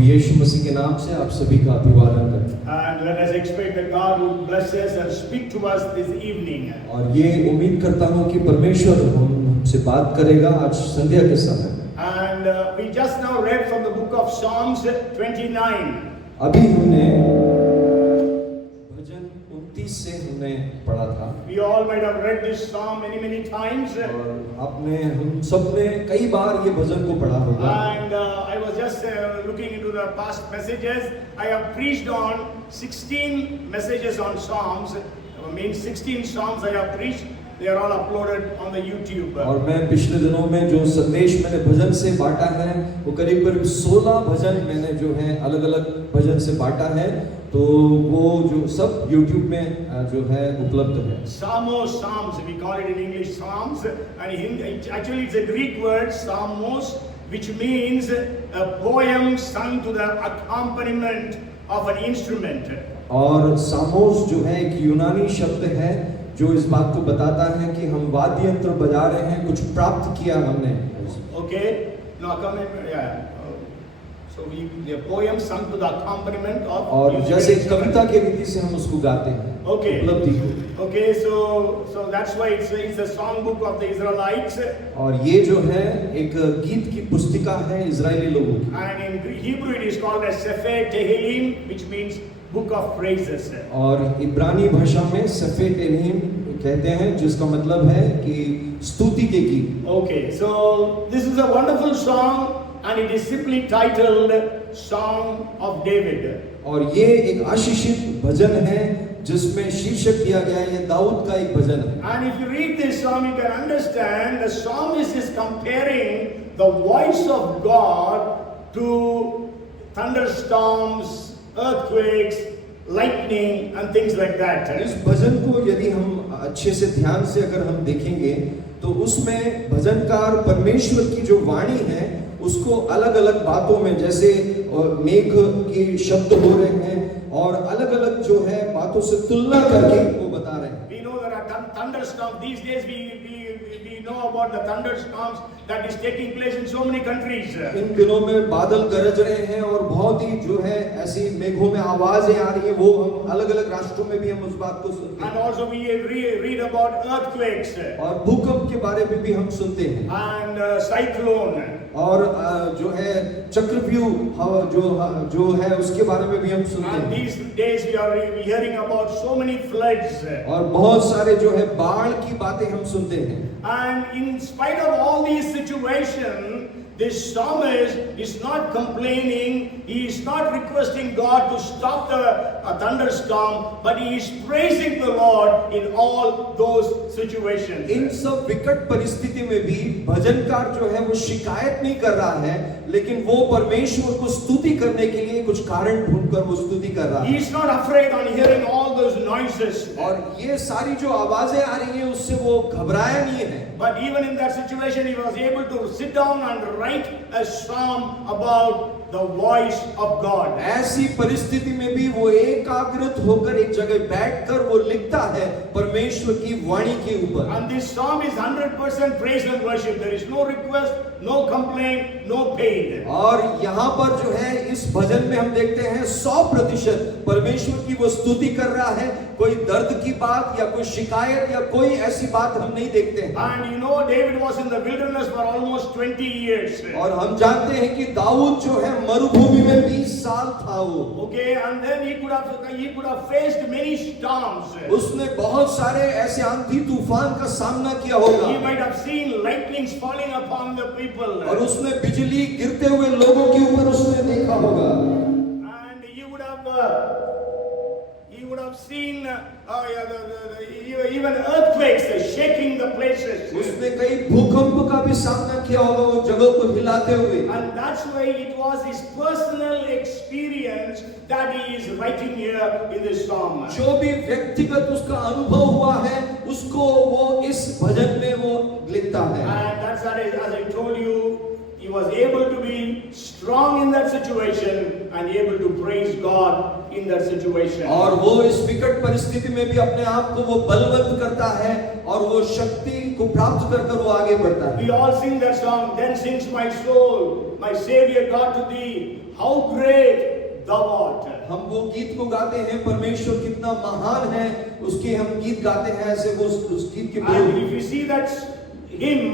प्रभु यीशु मसीह के नाम से आप सभी का अभिवादन करते हैं। And let us expect that God would bless us and speak to us this evening. और ये उम्मीद करता हूँ कि परमेश्वर हमसे बात करेगा आज संध्या के समय। And we just now read from the book of Psalms 29. अभी हमने भजन 29 से हमने पढ़ा था। We all might have read this psalm many times. और आपने हम सब ने कई बार ये भजन को पढ़ा होगा। And I was just looking into the past messages. I have preached on 16 messages on Psalms. I mean 16 Psalms I have preached. They are all uploaded on the YouTube. और मैं पिछले दिनों में जो संदेश मैंने भजन से बांटा है वो करीब 16 भजन मैंने जो है अलग-अलग भजन से बांटा है, तो वो जो सब YouTube में जो है उपलब्ध है। Psalms, we call it in English Psalms, and actually it's a Greek word Psalmos, which means a poem sung to the accompaniment of an instrument. और सामोस जो है एक यूनानी शब्द है जो इस बात को बताता है कि हम वाद्य यंत्र बजा रहे हैं, कुछ प्राप्त किया हमने। Okay, now come in, yeah. So the poem sung to the accompaniment of. और जैसे कविता के रीति से हम उसको गाते हैं। Okay. उपलब्धि को। Okay, so that's why it's a song book of the Israelites. और ये जो है एक गीत की पुस्तिका है इजरायली लोगों की। And in Hebrew it is called as Sefer Tehillim, which means book of praises. और इब्रानी भाषा में सफे टेहिम कहते हैं, जिसका मतलब है कि स्तुति के गीत। Okay, so this is a wonderful song and it is simply titled Song of David. और ये एक आशीषित भजन है जिसमें शीर्षक दिया गया है ये दाऊद का एक भजन है। And if you read this psalm, you can understand the psalmist is comparing the voice of God to thunderstorms, earthquakes, lightning and things like that. इस भजन को यदि हम अच्छे से ध्यान से अगर हम देखेंगे तो उसमें भजनकार परमेश्वर की जो वाणी है उसको अलग अलग बातों में, जैसे मेघ के शब्द हो रहे हैं और अलग अलग जो है बातों से तुलना करके वो बता रहे हैं। We know there are thunderstorms these days. We know about the thunderstorms that is taking place in so many countries. इन दिनों में बादल गरज रहे हैं और बहुत ही जो है ऐसी मेघों में आवाजें आ रही है, वो हम अलग अलग राष्ट्रों में भी हम उस बात को सुनते हैं। And also we read about earthquakes और भूकंप के बारे में भी हम सुनते हैं and cyclone. और जो है चक्रव्यूह जो है उसके बारे में भी हम सुनते And हैं। these days we are hearing about so many floods. और बहुत सारे जो है बाढ़ की बातें हम सुनते हैं। And in spite of all these situations, this psalmist is not complaining, he is not requesting God to stop the thunderstorm, but he is praising the Lord in all those situations. इन सब विकट परिस्थिति में भी भजनकार जो है वो शिकायत नहीं कर रहा है, लेकिन वो परमेश्वर को स्तुति करने के लिए कुछ कारण ढूंढकर वो स्तुति कर रहा He है। is not afraid on hearing all those noises. और ये सारी जो आवाजें आ रही हैं उससे वो घबराया नहीं है। But even in that situation, he was able to sit down and write a psalm about the voice of God. ऐसी परिस्थिति में भी वो एकाग्रत होकर एक जगह बैठकर वो लिखता है परमेश्वर की वाणी के ऊपर। And this psalm is 100% praise and worship. There is no request, no complaint, no pain. और यहाँ पर जो है इस भजन में हम देखते हैं 100% परमेश्वर की वो स्तुति कर रहा है, कोई दर्द की बात या कोई शिकायत या कोई ऐसी बात हम नहीं देखते हैं। And you know, David was in the wilderness for almost 20 years. और हम जानते हैं कि दाऊद जो है मरुभूमि में 20 साल था वो। Okay, and then he could have faced many storms. उसने बहुत सारे ऐसे आंधी तूफान का सामना किया होगा। He might have seen lightnings falling upon the people. और उसने बिजली गिरते हुए लोगों के ऊपर उसने देखा होगा। And he would have seen even earthquakes shaking the places. उसने कई भूकंप का भी सामना किया होगा वो जगह को हिलाते हुए। And that's why it was his personal experience that he is writing here in this psalm. जो भी व्यक्तिगत उसका अनुभव हुआ है उसको वो इस भजन में वो लिखता है। And that's why, as I told you, he was able to be strong in that situation and able to praise God in that situation. और वो इस विकट परिस्थिति में भी अपने आप को वो बलवंत करता है और वो शक्ति को प्राप्त कर कर वो आगे बढ़ता है। We all sing that song. Then sings my soul, my Savior God to thee, how great thou art. हम वो गीत को गाते हैं, परमेश्वर कितना महान है, उसके हम गीत गाते हैं, ऐसे वो उस गीत के बोल। And if you see that hymn,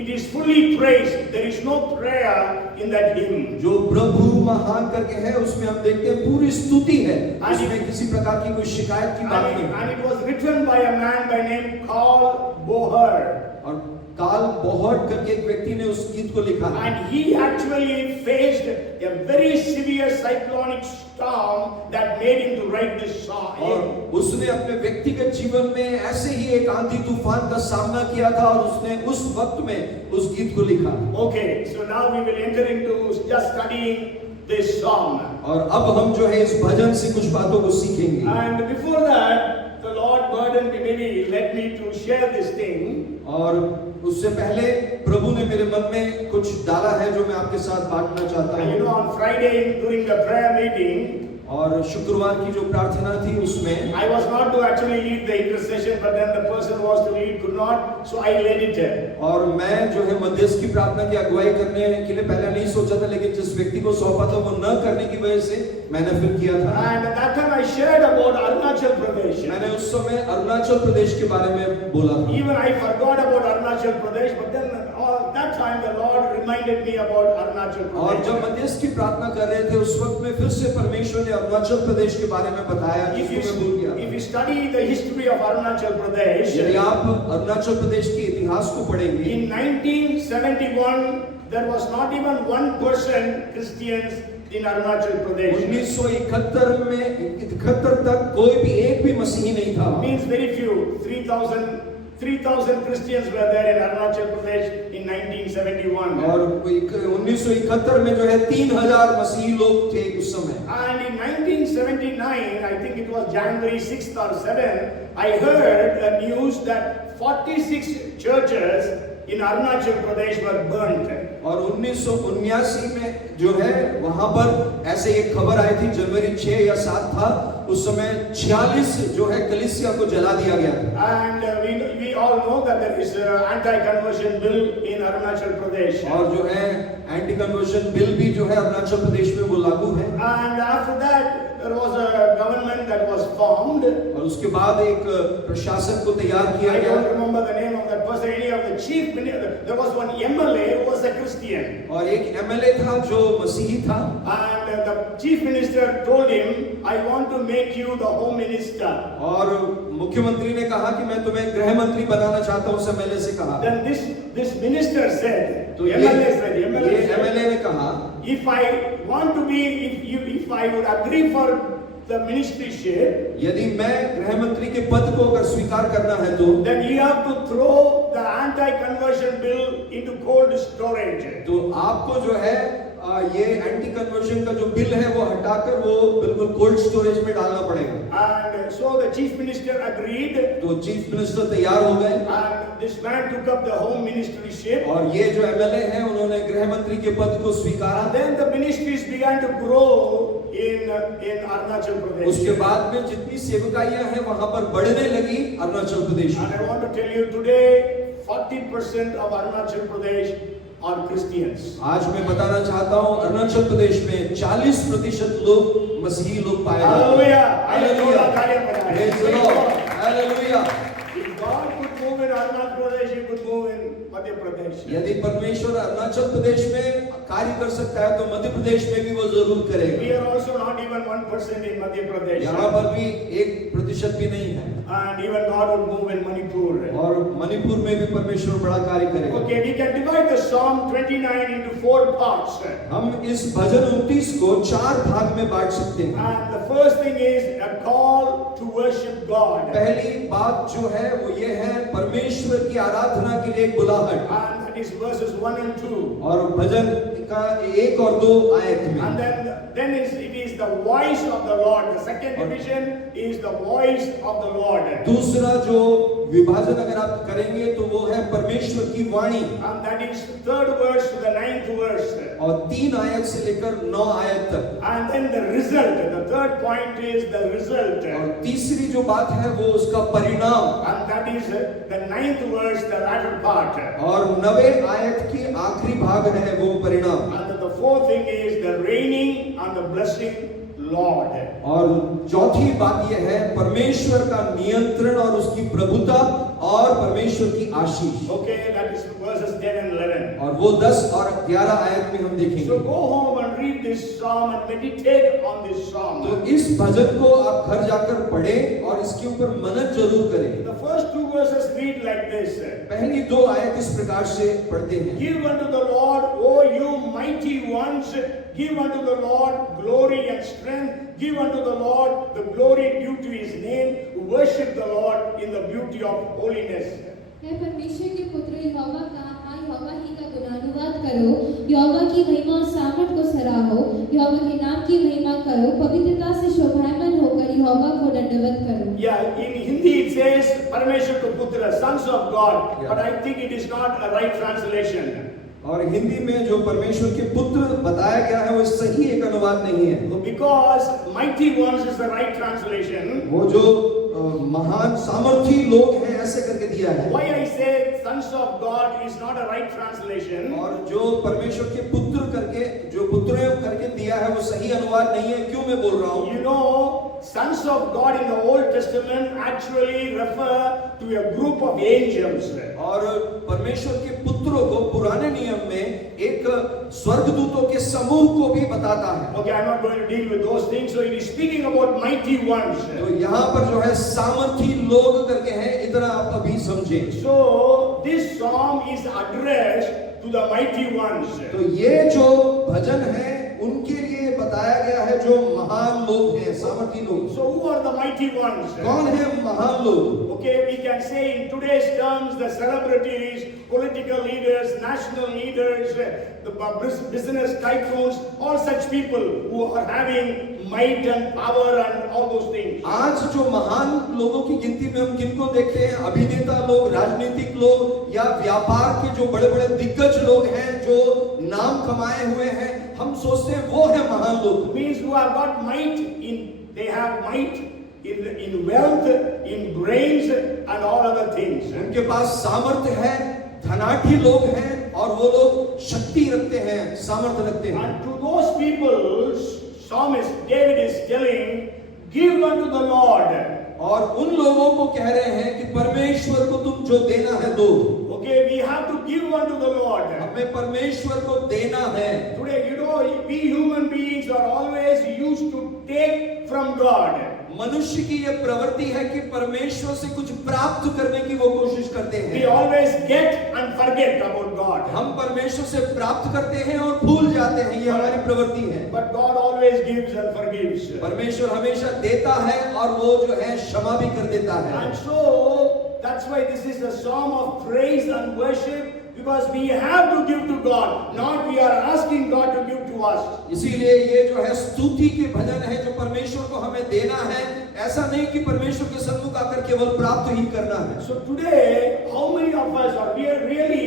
it is fully praise. There is no prayer in that hymn. जो प्रभु महान करके है उसमें हम देखते हैं पूरी स्तुति है, उसमें किसी प्रकार की कोई शिकायत की बात नहीं। And it was written by a man by name Karl Boher. और कार्ल बोहर्ट करके एक व्यक्ति ने उस गीत को लिखा। And he actually faced a very severe cyclonic storm that made him to write this song. और उसने अपने व्यक्तिगत जीवन में ऐसे ही एक आंधी तूफान का सामना किया था और उसने उस वक्त में उस गीत को लिखा। Okay, so now we will enter into just studying this song. और अब हम जो है इस भजन से कुछ बातों को सीखेंगे। And before that, the Lord burdened me, maybe led me to share this thing. और उससे पहले प्रभु ने मेरे मन में कुछ डाला है जो मैं आपके साथ बांटना चाहता And you know, हूँ। on Friday during the prayer meeting, और शुक्रवार की जो प्रार्थना थी उसमें I was not to actually lead the intercession, but then the person who was to lead could not, so I led it. और मैं जो है मध्यस्थ की प्रार्थना की अगुवाई करने के लिए पहले नहीं सोचा था, लेकिन जिस व्यक्ति को सौंपा था वो न करने की वजह से मैंने फिर किया था। And at that time I shared about Arunachal Pradesh. मैंने उस समय अरुणाचल प्रदेश के बारे में बोला था। Even I forgot about Arunachal Pradesh, but then that time the Lord reminded me about Arunachal और Pradesh. जब मध्यस्थ की प्रार्थना कर रहे थे उस वक्त में फिर से परमेश्वर ने अरुणाचल प्रदेश के बारे में बताया, जिसको मैं भूल गया। If you study the history of Arunachal Pradesh, यदि आप अरुणाचल प्रदेश के इतिहास को पढ़ेंगे, in 1971 there was not even 1% Christians in Arunachal Pradesh. 1971 में 71 तक कोई भी एक भी मसीही नहीं था। Means very few. 3,000 Christians were there in Arunachal Pradesh in 1971. और 1971 में जो है 3,000 मसीही लोग थे उस समय। And in 1979, I think it was January 6th or 7th, I heard the news that 46 churches in Arunachal Pradesh were burnt. और 1979 में जो है वहां पर ऐसे एक खबर आई थी, जनवरी 6 या 7 था, उस समय 46 जो है कलीसिया को जला दिया गया था। And we all know that there is an anti-conversion bill in Arunachal Pradesh. और जो है एंटी कन्वर्जन बिल भी जो है अरुणाचल प्रदेश में वो लागू है। And after that there was a government that was formed. और उसके बाद एक प्रशासन को तैयार किया I गया। don't remember the name of that person, any of the chief minister. There was one MLA who was a Christian. और एक एमएलए था जो मसीही था। And the chief minister told him, I want to make you the home minister. और मुख्यमंत्री ने कहा कि मैं तुम्हें गृह मंत्री बनाना चाहता हूं, उस एमएलए से कहा। Then this minister said, तो ये एमएलए ने कहा, if I want to be, if I would agree for the ministryship, यदि मैं गृह मंत्री के पद को अगर स्वीकार करना है तो then you have to throw the anti-conversion bill into cold storage. तो आपको जो है ये एंटी कन्वर्जन का जो बिल है वो हटाकर वो बिल्कुल कोल्ड स्टोरेज में डालना पड़ेगा। And so the chief minister agreed. तो चीफ मिनिस्टर तैयार हो गए। And this man took up the home ministryship. और ये जो एमएलए हैं उन्होंने गृह मंत्री के पद को स्वीकारा। Then the ministries began to grow in Arunachal Pradesh. उसके बाद में जितनी सेवकाइयां हैं वहां पर बढ़ने लगी अरुणाचल प्रदेश में। And I want to tell you today, 40% of Arunachal Pradesh are Christians. आज मैं बताना चाहता हूं अरुणाचल प्रदेश में 40% लोग मसीही लोग पाए जाते हैं। Hallelujah! Hallelujah! Hallelujah! Praise the Lord! Hallelujah! If God could move in Arunachal Pradesh, He could move in Madhya Pradesh. यदि परमेश्वर अरुणाचल प्रदेश में कार्य कर सकता है तो मध्य प्रदेश में भी वो जरूर करेगा। We are also not even 1% in Madhya Pradesh. यहाँ पर भी 1% भी नहीं है। And even God would move in Manipur. और मणिपुर में भी परमेश्वर बड़ा कार्य करेगा। Okay, we can divide the Psalm 29 into 4 parts. हम इस भजन 29 को 4 भाग में बांट सकते हैं। And the first thing is a call to worship God. पहली बात जो है वो ये है परमेश्वर की आराधना के लिए एक बुलाहट। And that is verses 1 and 2. और भजन का 1 और 2 आयत में। And then it is the voice of the Lord. The second division is the voice of the Lord. दूसरा जो विभाजन अगर आप करेंगे तो वो है परमेश्वर की वाणी, and that is 3rd verse to the 9th verse. और 3 आयत से लेकर 9 आयत तक। And then the result, the third point is the result. और तीसरी जो बात है वो उसका परिणाम, And that is the 9th verse, the latter part. और 9वें आयत की आखिरी भाग है वो परिणाम। And the fourth thing is the reigning and the blessing Lord. और चौथी बात यह है परमेश्वर का नियंत्रण और उसकी प्रभुता और परमेश्वर की आशीष। Okay, that is verses 10 and 11. और वो 10 और 11 आयत में हम देखेंगे। So go home and read this psalm and meditate on this psalm. तो इस भजन को आप घर जाकर पढ़ें और इसके ऊपर मनन जरूर करें। The first 2 verses read like this. पहली 2 आयत इस प्रकार से पढ़ते हैं। Give unto the Lord, O you mighty ones, give unto the Lord glory and strength. Give unto the Lord the glory due to his name. Worship the Lord in the beauty of holiness. हे परमेश्वर के पुत्र यहोवा का हाँ यहोवा ही का गुणानुवाद करो, यहोवा की महिमा और सामर्थ को सराहो, यहोवा के नाम की महिमा करो, पवित्रता से शोभायमान होकर यहोवा को दंडवत करो। Yeah, in Hindi it says Parameshwar to Putra, sons of God, Yeah. but I think it is not a right translation. और हिंदी में जो परमेश्वर के पुत्र बताया गया है वो सही एक अनुवाद नहीं है। Because mighty ones is the right translation. वो जो महान सामर्थी लोग हैं ऐसे करके दिया है। Why I say sons of God is not a right translation. और जो परमेश्वर के पुत्र करके जो पुत्र करके दिया है वो सही अनुवाद नहीं है। क्यों मैं बोल रहा हूँ? You know, sons of God in the Old Testament actually refer to a group of angels. और परमेश्वर के पुत्रों को पुराने नियम में एक स्वर्गदूतों के समूह को भी बताता है। Okay, I'm not going to deal with those things. So it is speaking about mighty ones. तो यहाँ पर जो है सामर्थी लोग करके हैं, इतना आप अभी समझे। So this psalm is addressed to the mighty ones. तो ये जो भजन है उनके लिए बताया गया है जो महान लोग हैं, सामर्थी लोग। So who are the mighty ones? कौन है महान लोग? Okay, we can say in today's terms the celebrities, political leaders, national leaders, the business tycoons, all such people who are having might and power and all those things. आज जो महान लोगों की गिनती में हम किनको देखते हैं? अभिनेता लोग, राजनीतिक लोग या व्यापार के जो बड़े-बड़े दिग्गज लोग हैं जो नाम कमाए हुए हैं, हम सोचते हैं वो है महान लोग। Means who have got might they have might in wealth, in brains and all other things. उनके पास सामर्थ्य है, धनाढ्य लोग हैं और वो लोग शक्ति रखते हैं, सामर्थ्य रखते हैं। And to those people, psalmist David is telling, give unto the Lord. और उन लोगों को कह रहे हैं कि परमेश्वर को तुम जो देना है दो। Okay, we have to give unto the Lord. हमें परमेश्वर को देना है। Today, you know, we human beings are always used to take from God. मनुष्य की यह प्रवृत्ति है कि परमेश्वर से कुछ प्राप्त करने की वो कोशिश करते We हैं। always get and forget about God. हम परमेश्वर से प्राप्त करते हैं और भूल जाते हैं, ये हमारी प्रवृत्ति है। But God always gives and forgives. परमेश्वर हमेशा देता है और वो जो है क्षमा भी कर देता है। And so, that's why this is a psalm of praise and worship, because we have to give to God, not we are asking God to give to us. इसीलिए ये जो है स्तुति के भजन है जो परमेश्वर को हमें देना है, ऐसा नहीं कि परमेश्वर के सन्मुख आकर केवल प्राप्त ही करना है। So today, how many of us are really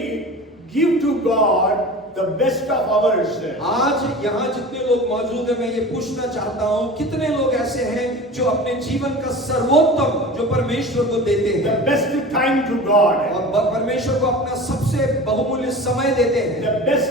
give to God the best of ours? आज यहाँ जितने लोग मौजूद हैं, मैं ये पूछना चाहता हूँ, कितने लोग ऐसे हैं जो अपने जीवन का सर्वोत्तम जो परमेश्वर को देते The हैं best time to God. और परमेश्वर को अपना सबसे बहुमूल्य समय देते हैं। The best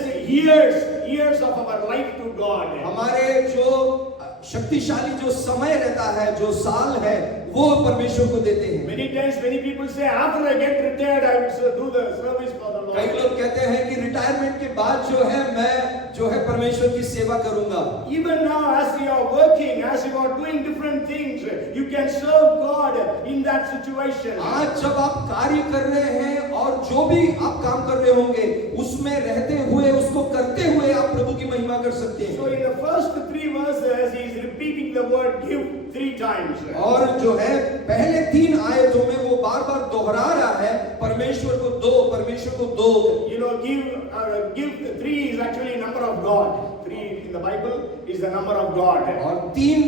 years of our life to God. हमारे जो शक्तिशाली जो समय रहता है, जो साल है, वो परमेश्वर को देते हैं। Many times, many people say, after I get retired, I will do the service for the Lord. कई लोग कहते हैं कि रिटायरमेंट के बाद जो है मैं जो है परमेश्वर की सेवा करूंगा। Even now, as you are working, as you are doing different things, you can serve God in that situation. आज जब आप कार्य कर रहे हैं और जो भी आप काम कर रहे होंगे उसमें रहते हुए, उसको करते हुए आप प्रभु की महिमा कर सकते हैं। So in the first 3 verses, he is repeating the word give 3 times. और जो है पहले 3 आयतों में वो बार-बार दोहरा रहा है परमेश्वर को दो, परमेश्वर को दो। You know, give 3 is actually number of God. 3 in the Bible is the number of God. और 3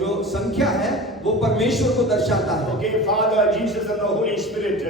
जो संख्या है वो परमेश्वर को दर्शाता है। Okay, Father, Jesus and the Holy Spirit.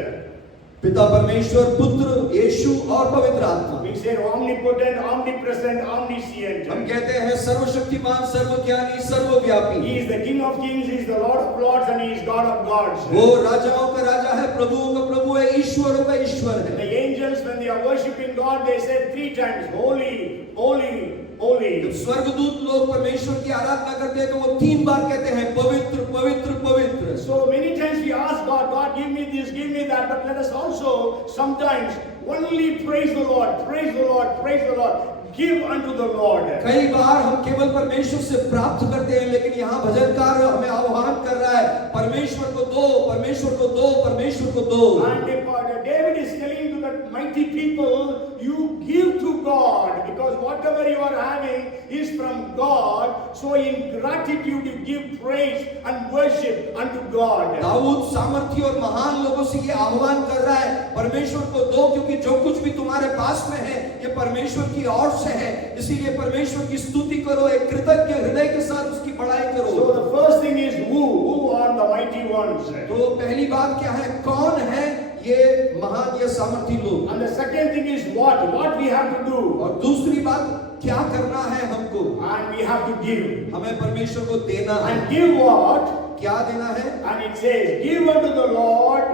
पिता परमेश्वर, पुत्र यीशु और पवित्र आत्मा। We say omnipotent, omnipresent, omniscient. हम कहते हैं सर्वशक्तिमान, सर्वज्ञानी, सर्वव्यापी। He is the King of kings, He is the Lord of lords, and He is God of gods. वो राजाओं का राजा है, प्रभुओं का प्रभु है, ईश्वरों का ईश्वर है। The angels, when they are worshiping God, they say 3 times, holy, holy, holy. जब स्वर्गदूत लोग परमेश्वर की आराधना करते हैं तो वो 3 बार कहते हैं पवित्र पवित्र पवित्र। So many times we ask God, God give me this, give me that, but let us also sometimes only praise the Lord, praise the Lord, praise the Lord. Give unto the Lord. कई बार हम केवल परमेश्वर से प्राप्त करते हैं, लेकिन यहाँ भजनकार हमें आह्वान कर रहा है, परमेश्वर को दो, परमेश्वर को दो, परमेश्वर को दो। And David is telling to the mighty people, you give to God, because whatever you are having is from God. So in gratitude you give praise and worship unto God. Dawood सामर्थी और महान लोगों से ये आह्वान कर रहा है, परमेश्वर को दो, क्योंकि जो कुछ भी तुम्हारे पास में है ये परमेश्वर की ओर से है, इसीलिए परमेश्वर की स्तुति करो, एक कृतज्ञ हृदय के साथ उसकी बड़ाई करो। So the first thing is who are the mighty ones? तो पहली बात क्या है, कौन है ये महान या सामर्थी लोग? And the second thing is what we have to do. और दूसरी बात क्या करना है हमको? And we have to give. हमें परमेश्वर को देना है। And give what? क्या देना है? And it says, give unto the Lord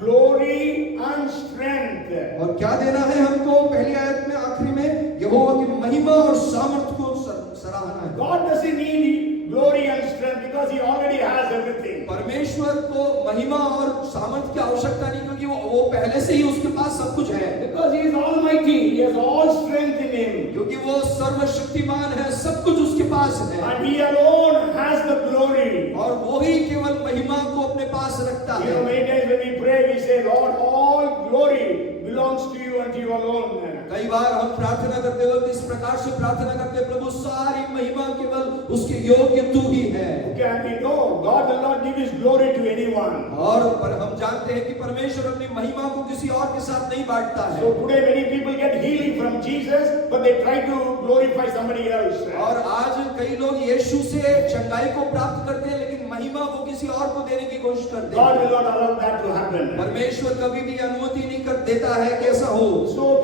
glory and strength. और क्या देना है हमको? पहली आयत में आखिरी में यहोवा की महिमा और सामर्थ को सराहना है। God doesn't need glory and strength because He already has everything. परमेश्वर को महिमा और सामर्थ की आवश्यकता नहीं, क्योंकि वो पहले से ही उसके पास सब कुछ है। Because He is almighty, He has all strength in Him. क्योंकि वो सर्वशक्तिमान है, सब कुछ उसके पास है। And He alone has the glory. और वो ही केवल महिमा को अपने पास रखता You know, है। many times when we pray, we say, Lord, all glory belongs to you and to you alone. कई बार हम प्रार्थना करते वक्त इस प्रकार से प्रार्थना करते हैं, प्रभु सारी महिमा केवल उसके योग्य तू ही है। Okay, and we know God will not give His glory to anyone. और पर हम जानते हैं कि परमेश्वर अपनी महिमा को किसी और के साथ नहीं बांटता है। So today many people get healing from Jesus, but they try to glorify somebody else. और आज कई लोग यीशु से चंगाई को प्राप्त करते हैं, लेकिन महिमा वो किसी और को देने की कोशिश करते God हैं। will not allow that to happen. परमेश्वर कभी भी अनुमति नहीं कर देता है कि ऐसा हो। So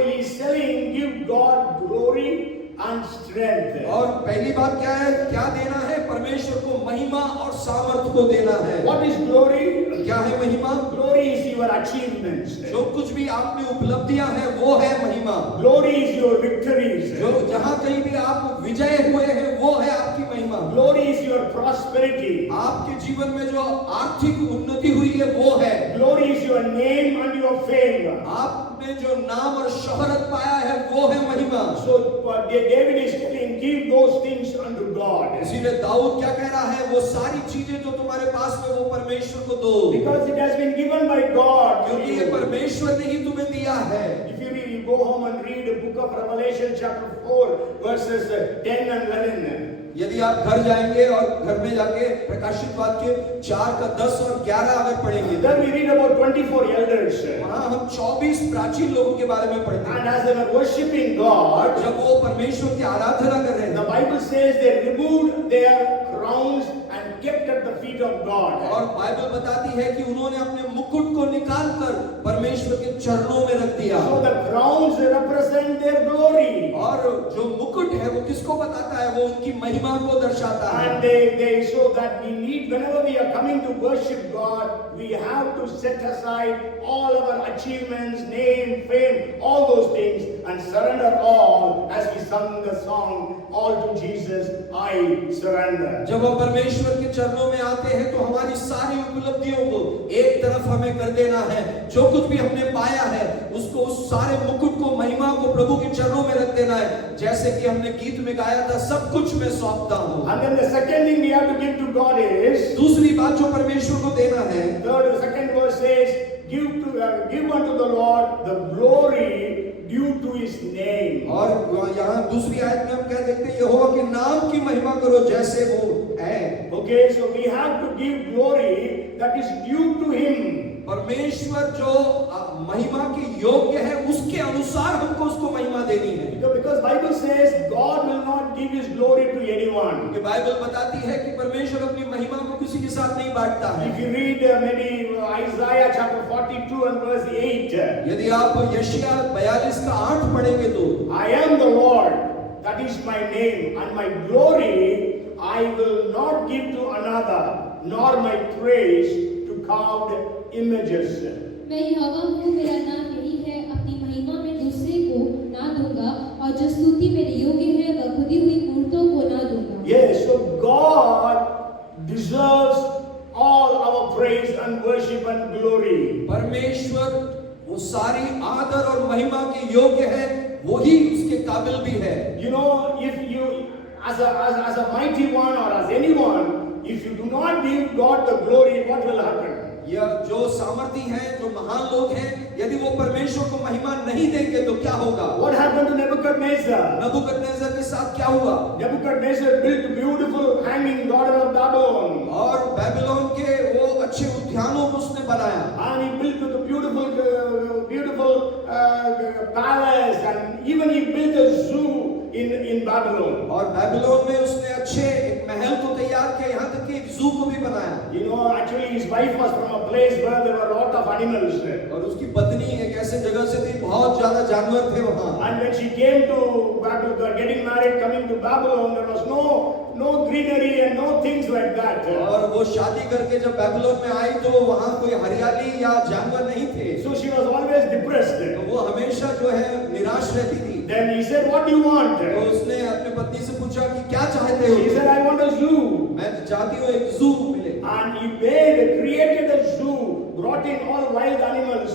He is telling, give God glory and strength. और पहली बात क्या है, क्या देना है? परमेश्वर को महिमा और सामर्थ को देना है। What is glory? क्या है महिमा? Glory is your achievements. जो कुछ भी आप में उपलब्धियां हैं वो है महिमा। Glory is your victories. जो जहां कहीं भी आप विजय हुए हैं वो है आपकी महिमा। Glory is your prosperity. आपके जीवन में जो आर्थिक उन्नति हुई है वो है। Glory is your name and your fame. आपने जो नाम और शोहरत पाया है वो है महिमा। So David is telling, give those things unto God. इसीलिए दाऊद क्या कह रहा है, वो सारी चीजें जो तुम्हारे पास में वो परमेश्वर को दो, Because it has been given by God. क्योंकि ये परमेश्वर ने ही तुम्हें दिया है। If you read, go home and read the book of Revelation chapter 4 verses 10 and 11. यदि आप घर जाएंगे और घर में जाके प्रकाशित वाक्य 4 का 10 और 11 अगर पढ़ेंगे, Then we read about 24 elders. वहाँ हम 24 प्राचीन लोगों के बारे में पढ़ते हैं। And as they were worshipping God, जब वो परमेश्वर की आराधना कर रहे the हैं, Bible says they removed their crowns and kept at the feet of God. और बाइबल बताती है कि उन्होंने अपने मुकुट को निकालकर परमेश्वर के चरणों में रख दिया। So the crowns represent their glory. और जो मुकुट है वो किसको बताता है? वो उनकी महिमा को दर्शाता है। And they show that we need, whenever we are coming to worship God, we have to set aside all our achievements, name, fame, all those things, and surrender all, as we sung the song, all to Jesus I surrender. जब हम परमेश्वर के चरणों में आते हैं तो हमारी सारी उपलब्धियों को एक तरफ हमें कर देना है। जो कुछ भी हमने पाया है उसको, उस सारे मुकुट को, महिमा को प्रभु के चरणों में रख देना है। जैसे कि हमने गीत में गाया था, सब कुछ मैं सौंपता हूँ। And then the second thing we have to give to God is, दूसरी बात जो परमेश्वर को देना है, the second verse says, give unto the Lord the glory due to His name. और यहाँ दूसरी आयत में हम क्या देखते हैं, यहोवा के नाम की महिमा करो जैसे वो है। Okay, so we have to give glory that is due to Him. परमेश्वर जो महिमा के योग्य है उसके अनुसार हमको उसको महिमा देनी है। Because Bible says God will not give His glory to anyone. ये बाइबल बताती है कि परमेश्वर अपनी महिमा को किसी के साथ नहीं बांटता है। If you read maybe Isaiah chapter 42 and verse 8, यदि आप यशायाह 42 का 8 पढ़ेंगे तो I am the Lord, that is my name, and my glory I will not give to another, nor my praise to carved images. मैं यहोवा हूँ, मेरा नाम यही है, अपनी महिमा में दूसरे को ना दूंगा, और जो स्तुति मेरे योग्य है वह खुदी हुई मूर्तों को ना दूंगा। Yes, so God deserves all our praise and worship and glory. परमेश्वर वो सारी आदर और महिमा के योग्य है, वही उसके काबिल भी है। You know, if you, as a mighty one or as anyone, if you do not give God the glory, what will happen? या जो सामर्थी हैं, जो महान लोग हैं, यदि वो परमेश्वर को महिमा नहीं देंगे तो क्या होगा? What happened to Nebuchadnezzar? नबूकदनेस्सर के साथ क्या हुआ? Nebuchadnezzar built beautiful hanging Garden of Babylon. और बेबीलोन के वो अच्छे उद्यानों को उसने बनाया। And he built the beautiful palace, and even he built a zoo in Babylon. और बेबीलोन में उसने अच्छे एक महल को तैयार किया, यहाँ तक कि एक जू को भी बनाया। You know, actually his wife was from a place where there were a lot of animals. और उसकी पत्नी एक ऐसे जगह से थी, बहुत ज्यादा जानवर थे वहाँ। And when she came to Babylon, getting married, coming to Babylon, there was no greenery and no things like that. और वो शादी करके जब बेबीलोन में आई तो वहाँ कोई हरियाली या जानवर नहीं थे। So she was always depressed. तो वो हमेशा जो है निराश रहती थी। Then he said, "What do you want?" तो उसने अपनी पत्नी से पूछा कि क्या चाहते हो? She said, "I want a zoo." मैं चाहती हूँ एक जू मिले। And he created a zoo, brought in all wild animals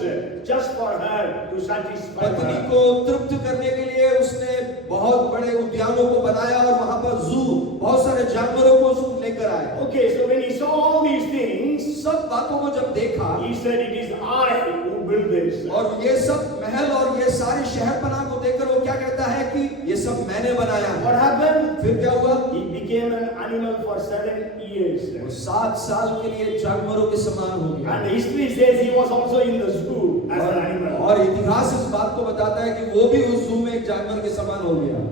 just for her to satisfy पत्नी her. को तृप्त करने के लिए उसने बहुत बड़े उद्यानों को बनाया और वहाँ पर जू, बहुत सारे जानवरों को उसको लेकर आया। Okay, so when he saw all these things, सब बातों को जब देखा he said, "It is I who built this." और ये सब महल और ये सारे शहरपना को देखकर वो क्या कहता है कि ये सब मैंने बनाया है। What happened? फिर क्या हुआ? He became an animal for 7 years. वो 7 साल के लिए जानवरों के समान हो गया। And history says he was also in the zoo as an animal. और इतिहास इस बात को बताता है कि वो भी उस जू में एक जानवर के समान हो गया।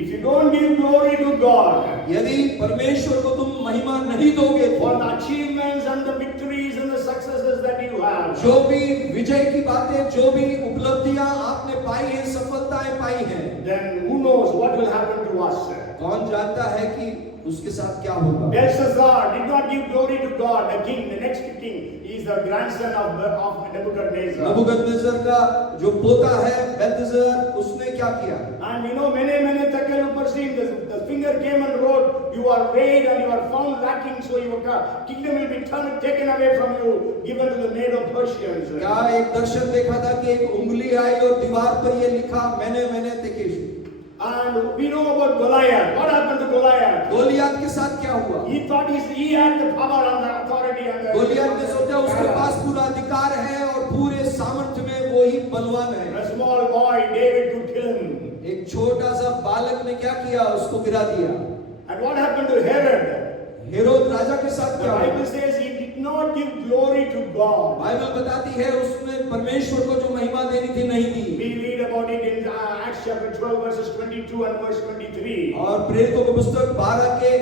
If you don't give glory to God, यदि परमेश्वर को तुम महिमा नहीं दोगे for the achievements and the victories and the successes that you have, जो भी विजय की बातें, जो भी उपलब्धियां आपने पाई हैं, सफलताएं पाई हैं, then who knows what will happen to us? कौन जानता है कि उसके साथ क्या होगा? Belshazzar did not give glory to God, the king, the next king. He is the grandson of Nebuchadnezzar. नबूकदनेस्सर का जो पोता है बेल्तशस्सर, उसने क्या किया? And you know, many tekel uparsin, the finger came and wrote, "You are weighed and you are found lacking, so your kingdom will be taken away from you, given to the Medo Persians." क्या एक दर्शन देखा था कि एक उंगली आई और दीवार पर ये लिखा, मैंने तेकिश। And we know about Goliath. What happened to Goliath? Goliath के साथ क्या हुआ? He thought he had the power and the authority and the. Goliath ने सोचा उसके पास पूरा अधिकार है और पूरे सामर्थ्य में वो ही बलवान है। A small boy, David, could kill him. एक छोटा सा बालक ने क्या किया? उसको गिरा दिया। And what happened to Herod? Herod राजा के साथ The क्या हुआ? Bible says he did not give glory to God. Bible बताती है उसने परमेश्वर को जो महिमा देनी थी नहीं दी। We read about it in Acts chapter 12 verses 22 and verse 23. और प्रेरितों की पुस्तक 12 के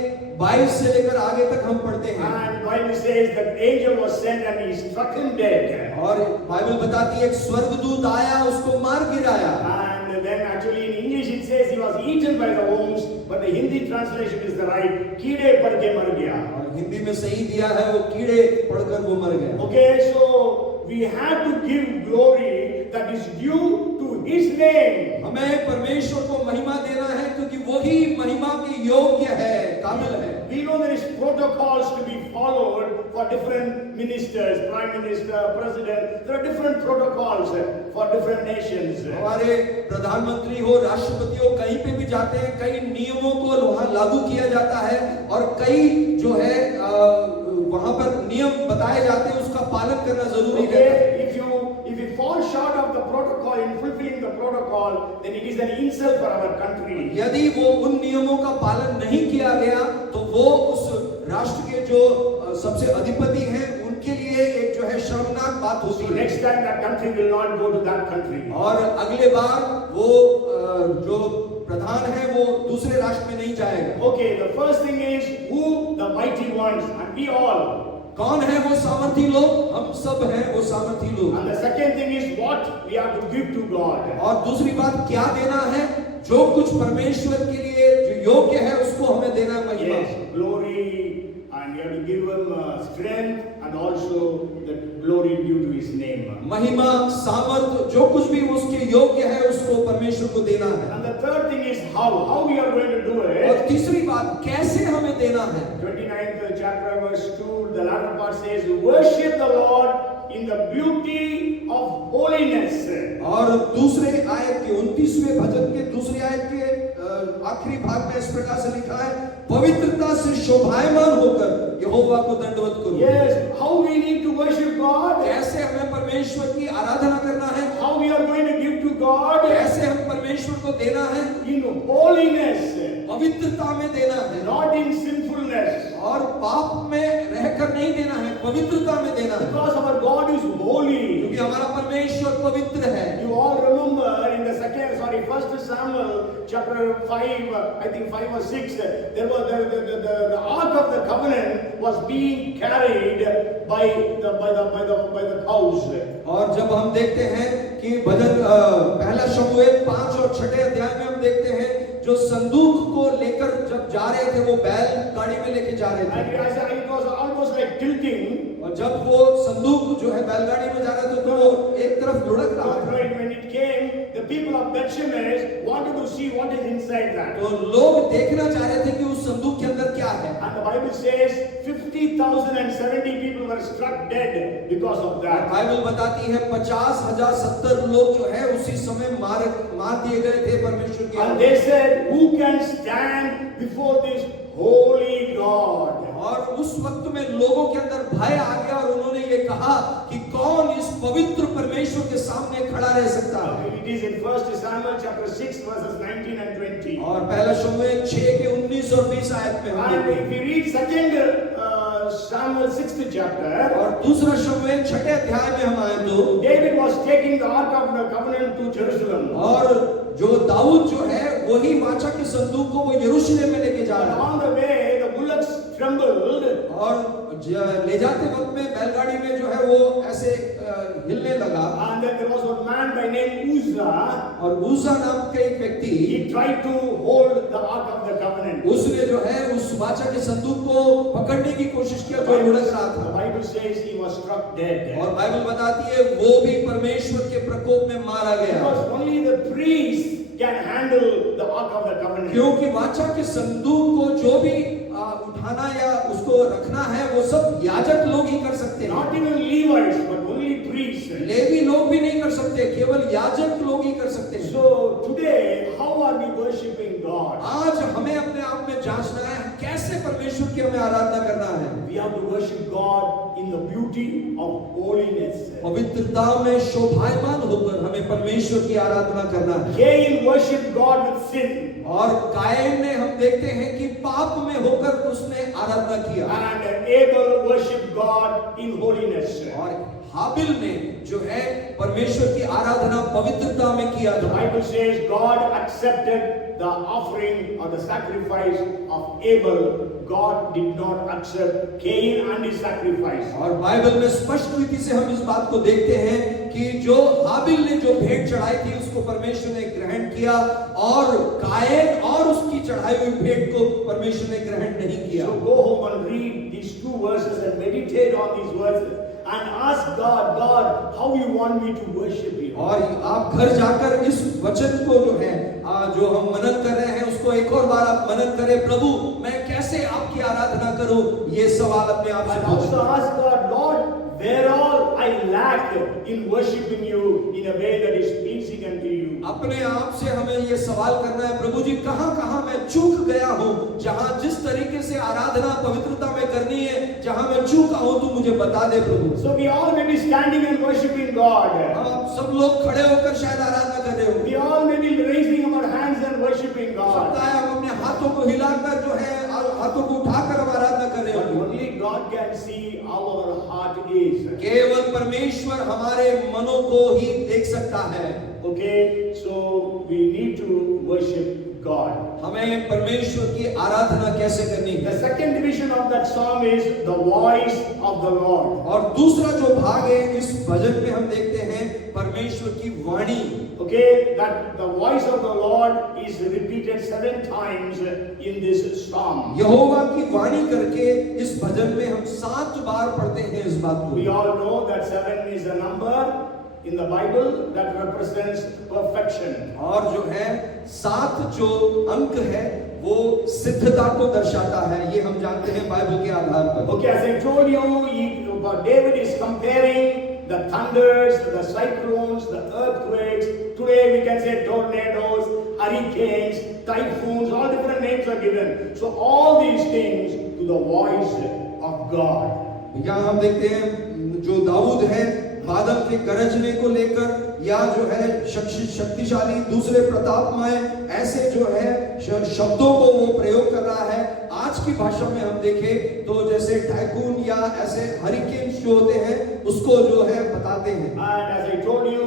22 से लेकर आगे तक हम पढ़ते हैं। And Bible says that angel was sent and he struck him dead. और बाइबल बताती है एक स्वर्गदूत आया, उसको मार गिराया। And then actually in English it says he was eaten by the worms, but the Hindi translation is the right. कीड़े पड़ के मर गया. और हिंदी में सही दिया है, वो कीड़े पड़कर वो मर गया। Okay, so we have to give glory that is due to His name. हमें परमेश्वर को महिमा देना है क्योंकि वही महिमा के योग्य है, काबिल है। We know there is protocols to be followed for different ministers, prime minister, president. There are different protocols for different nations. हमारे प्रधानमंत्री हो, राष्ट्रपति हो, कहीं पे भी जाते हैं, कई नियमों को वहाँ लागू किया जाता है और कई जो है वहाँ पर नियम बताए जाते हैं, उसका पालन करना जरूरी है। If you fall short of the protocol in fulfilling the protocol, then it is an insult for our country. यदि वो उन नियमों का पालन नहीं किया गया तो वो उस राष्ट्र के जो सबसे अधिपति हैं उनके लिए एक जो है शर्मनाक बात होती So है। next time that country will not go to that country. और अगले बार वो जो प्रधान है वो दूसरे राष्ट्र में नहीं जाएगा। Okay, the first thing is who the mighty ones, and we all. कौन है वो सामर्थी लोग? हम सब हैं वो सामर्थी लोग। And the second thing is what we have to give to God. और दूसरी बात क्या देना है? जो कुछ परमेश्वर के लिए जो योग्य है उसको हमें देना है महिमा। Yes, glory, and you have to give him strength, and also the glory due to his name. महिमा, सामर्थ, जो कुछ भी उसके योग्य है उसको परमेश्वर को देना है। And the third thing is how we are going to do और it. तीसरी बात कैसे हमें देना है? 29th chapter verse 2, the latter part says, worship the Lord in the beauty of holiness. और दूसरे आयत के 29वें भजन के दूसरी आयत के आखिरी भाग में इस प्रकार से लिखा है, पवित्रता से शोभायमान होकर यहोवा को दंडवत करो। Yes, how we need to worship God. कैसे हमें परमेश्वर की आराधना करना है? How we are going to give to God. कैसे हम परमेश्वर को देना है? In holiness, पवित्रता में देना है, not in sinfulness. और पाप में रहकर नहीं देना है, पवित्रता में देना है, Because our God is holy. क्योंकि हमारा परमेश्वर पवित्र है। You all remember in the first Samuel chapter 5, I think 5 or 6, there was the ark of the covenant was being carried by the cows. और जब हम देखते हैं कि भजन पहला शमूएल 5 और 6 अध्याय में हम देखते हैं जो संदूक को लेकर जब जा रहे थे वो बैल गाड़ी में लेके जा रहे थे। And it was almost like tilting. और जब वो संदूक जो है बैलगाड़ी में जा रहा था तो वो एक तरफ लुढ़क रहा था। Right, when it came, the people of Bethshemesh wanted to see what is inside that. तो लोग देखना चाह रहे थे कि उस संदूक के अंदर क्या है। And the Bible says 50,070 people were struck dead because of that. Bible बताती है 50,070 लोग जो है उसी समय मार दिए गए थे परमेश्वर के। And they said, who can stand before this holy God? और उस वक्त में लोगों के अंदर भय आ गया और उन्होंने ये कहा कि कौन इस पवित्र परमेश्वर के सामने खड़ा रह सकता है। It is in 1 Samuel chapter 6 verses 19 and 20. और पहला शमूएल 6 के 19 और 20 आयत में हम And देखते if we read 2 Samuel 6th chapter, और दूसरा शमूएल 6 अध्याय में हम आए तो David was taking the ark of the covenant to Jerusalem. और जो दाऊद जो है वही वाचा के संदूक को वो यरूशलेम में लेके जा And रहा है। on the way, the bullocks trembled. और ले जाते वक्त में बैलगाड़ी में जो है वो ऐसे हिलने लगा। And then there was a man by name Uzzah. और उज्जा नाम का एक व्यक्ति He tried to hold the ark of the covenant. उसने जो है उस वाचा के संदूक को पकड़ने की कोशिश किया जो लुढ़क रहा The था। Bible says he was struck dead. और बाइबल बताती है वो भी परमेश्वर के प्रकोप में मारा गया। Because only the priest can handle the ark of the covenant. क्योंकि वाचा के संदूक को जो भी उठाना या उसको रखना है वो सब याजक लोग ही कर सकते हैं। Not even Levites, but only priests. Levi लोग भी नहीं कर सकते, केवल याजक लोग ही कर सकते हैं। So today, how are we worshiping God? आज हमें अपने आप में जांचना है कैसे परमेश्वर की हमें आराधना करना है। We have to worship God in the beauty of holiness. पवित्रता में शोभायमान होकर हमें परमेश्वर की आराधना करना है। Cain worshiped God with sin. और कायन ने हम देखते हैं कि पाप में होकर उसने आराधना किया And Abel worshiped God in holiness. और हाबिल ने जो है परमेश्वर की आराधना पवित्रता में किया The था। Bible says God accepted the offering or the sacrifice of Abel. God did not accept Cain and his sacrifice. और बाइबल में स्पष्ट रीति से हम इस बात को देखते हैं कि जो हाबिल ने जो भेंट चढ़ाई थी उसको परमेश्वर ने ग्रहण किया और कायन और उसकी चढ़ाई हुई भेंट को परमेश्वर ने ग्रहण नहीं किया। So go home and read these two verses and meditate on these verses and ask God, God, how you want me to worship you. और आप घर जाकर इस वचन को जो है जो हम मनन कर रहे हैं उसको एक और बार आप मनन करें, प्रभु मैं कैसे आपकी आराधना करूं, ये सवाल अपने आप से And also पूछें। ask God, Lord, where all I lack in worshiping you in a way that is pleasing unto you. अपने आप से हमें ये सवाल करना है, प्रभु जी कहां कहां मैं चूक गया हूं, जहां जिस तरीके से आराधना पवित्रता में करनी है, जहां मैं चूका हूं तू मुझे बता दे प्रभु। So we all may be standing and worshiping God. आप सब लोग खड़े होकर शायद आराधना कर रहे हो, We all may be raising our hands and worshiping God. सकता है हम अपने हाथों को हिलाकर जो है हाथों को उठाकर हम आराधना कर रहे But हो, only God can see how our heart is. केवल परमेश्वर हमारे मनों को ही देख सकता है। Okay, so we need to worship God. हमें परमेश्वर की आराधना कैसे करनी The है? second division of that psalm is the voice of the Lord. और दूसरा जो भाग है इस भजन में हम देखते हैं परमेश्वर की वाणी। Okay, that the voice of the Lord is repeated 7 times in this psalm. यहोवा की वाणी करके इस भजन में हम 7 बार पढ़ते हैं इस बात We को। all know that 7 is a number in the Bible that represents perfection. और जो है 7 जो अंक है वो सिद्धता को दर्शाता है, ये हम जानते हैं बाइबल के आधार पर। Okay, as I told you, David is comparing the thunders, the cyclones, the earthquakes. Today we can say tornadoes, hurricanes, typhoons, all different names are given. So all these things to the voice of God. यहाँ हम देखते हैं जो दाऊद है बादल के गरजने को लेकर, या जो है शक्तिशाली दूसरे प्रतापमय ऐसे जो है शब्दों को वो प्रयोग कर रहा है। आज की भाषा में हम देखें तो जैसे टाइफून या ऐसे हरिकेन्स जो होते हैं उसको जो है बताते हैं। And as I told you,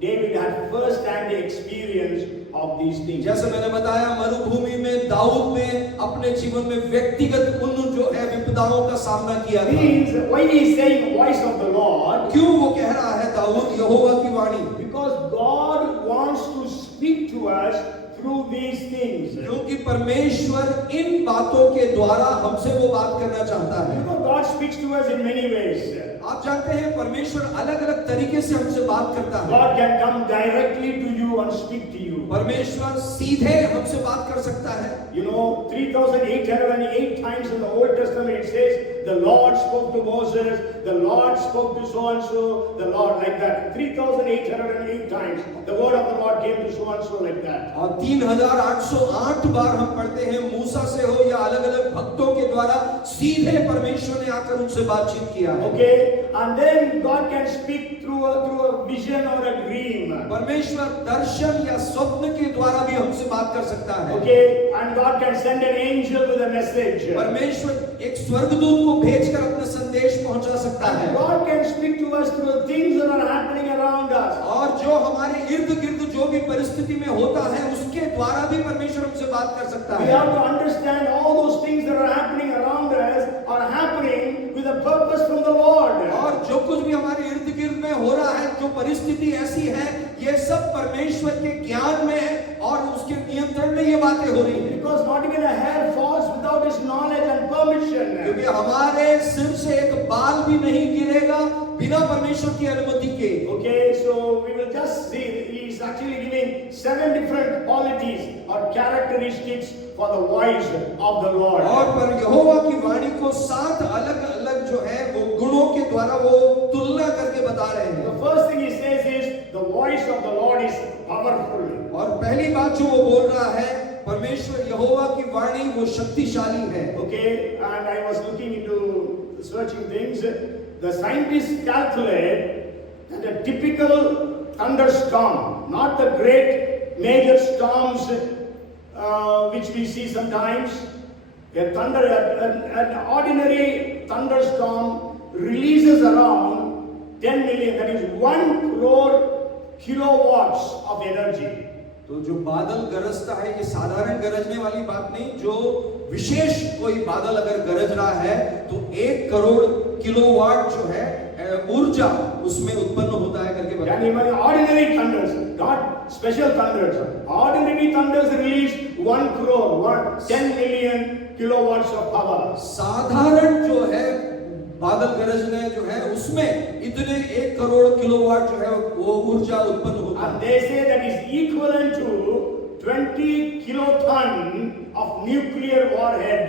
David had first-hand experience of these things. जैसे मैंने बताया मरुभूमि में दाऊद ने अपने जीवन में व्यक्तिगत उन जो है विपदाओं का सामना किया था। Why he is saying voice of the Lord? क्यों वो कह रहा है दाऊद यहोवा की वाणी? Because God wants to speak to us through these things. क्योंकि परमेश्वर इन बातों के द्वारा हमसे वो बात करना चाहता है। You know, God speaks to us in many ways. आप जानते हैं परमेश्वर अलग अलग तरीके से हमसे बात करता है। God can come directly to you and speak to you. परमेश्वर सीधे हमसे बात कर सकता है। You know, 3,808 times in the Old Testament it says, the Lord spoke to Moses, the Lord spoke to so and so, the Lord like that. 3,808 times the word of the Lord came to so and so like that. और 3,808 बार हम पढ़ते हैं मूसा से हो या अलग अलग भक्तों के द्वारा सीधे परमेश्वर ने आकर उनसे बातचीत किया है। Okay, and then God can speak through a vision or a dream. परमेश्वर दर्शन या स्वप्न के द्वारा भी हमसे बात कर सकता है। Okay, and God can send an angel with a message. परमेश्वर एक स्वर्गदूत को भेजकर अपना संदेश पहुंचा सकता है। And God can speak to us through the things that are happening around us. और जो हमारे इर्द गिर्द जो भी परिस्थिति में होता है उसके द्वारा भी परमेश्वर हमसे बात कर सकता We है। have to understand all those things that are happening around us are happening with a purpose from the Lord. और जो कुछ भी हमारे इर्द गिर्द में हो रहा है, जो परिस्थिति ऐसी है, ये सब परमेश्वर के ज्ञान में है और उसके नियंत्रण में ये बातें हो रही हैं। Because not even a hair falls without His knowledge and permission. क्योंकि हमारे सिर से एक बाल भी नहीं गिरेगा बिना परमेश्वर की अनुमति के। Okay, so we will just see He is actually giving 7 different qualities or characteristics for the voice of the Lord. और पर यहोवा की वाणी को 7 अलग-अलग जो है वो गुणों के द्वारा वो तुलना करके बता रहे हैं। The first thing He says is the voice of the Lord is powerful. और पहली बात जो वो बोल रहा है, परमेश्वर यहोवा की वाणी वो शक्तिशाली है। Okay, and I was looking into searching things. The scientists calculate that a typical thunderstorm, not the great major storms which we see sometimes, an ordinary thunderstorm releases around 10 million, that is 1 crore kilowatts of energy. तो जो बादल गरजता है ये साधारण गरजने वाली बात नहीं, जो विशेष कोई बादल अगर गरज रहा है तो 1 करोड़ किलोवाट जो है ऊर्जा उसमें उत्पन्न होता है करके बताया। यानी ordinary thunders, not special thunders. Ordinary thunders release 1 crore, 10 million kilowatts of power. साधारण जो है बादल गरजने जो है उसमें इतने 1 करोड़ किलोवाट जो है वो ऊर्जा उत्पन्न होता And है। they say that is equivalent to 20 kiloton of nuclear warhead.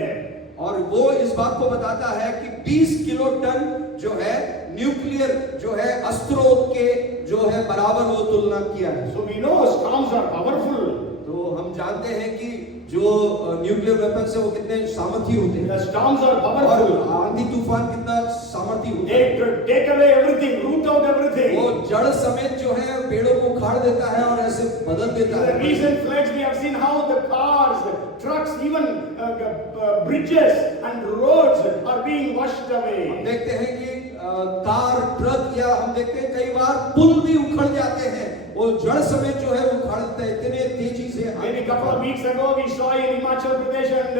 और वो इस बात को बताता है कि 20 किलो टन जो है न्यूक्लियर जो है अस्त्रों के जो है बराबर वो तुलना किया है। So we know storms are powerful. तो हम जानते हैं कि जो न्यूक्लियर वेपन से वो कितने सामर्थी होते हैं। The storms are और powerful. आंधी तूफान कितना सामर्थी होता है। They take away everything, root out everything. वो जड़ समेत जो है पेड़ों को उखाड़ देता है और ऐसे बदल देता In the है। recent floods, we have seen how the cars, trucks, even bridges and roads are being washed away. हम देखते हैं कि कार, ट्रक या हम देखते हैं कई बार पुल भी उखड़ जाते हैं, वो जड़ समेत जो है उखाड़ देता है, इतने तेजी से। Maybe a couple of weeks ago, we saw in Himachal Pradesh and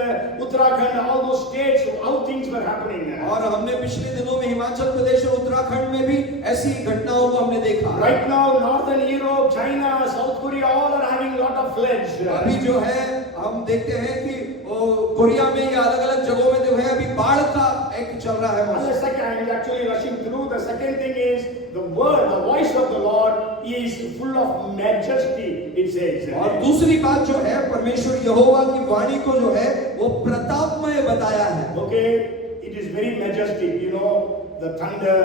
Uttarakhand, all those states, how things were happening. और हमने पिछले दिनों में हिमाचल प्रदेश और उत्तराखंड में भी ऐसी घटनाओं को हमने देखा। Right now, Northern Europe, China, South Korea, all are having lot of floods. अभी जो है हम देखते हैं कि कोरिया में या अलग-अलग जगहों में जो है अभी बाढ़ का एक चल रहा है। And the second, I'm actually rushing through. The second thing is the word, the voice of the Lord is full of majesty. It says. और दूसरी बात जो है परमेश्वर यहोवा की वाणी को जो है वो प्रतापमय बताया है। Okay, it is very majestic. You know, the thunder,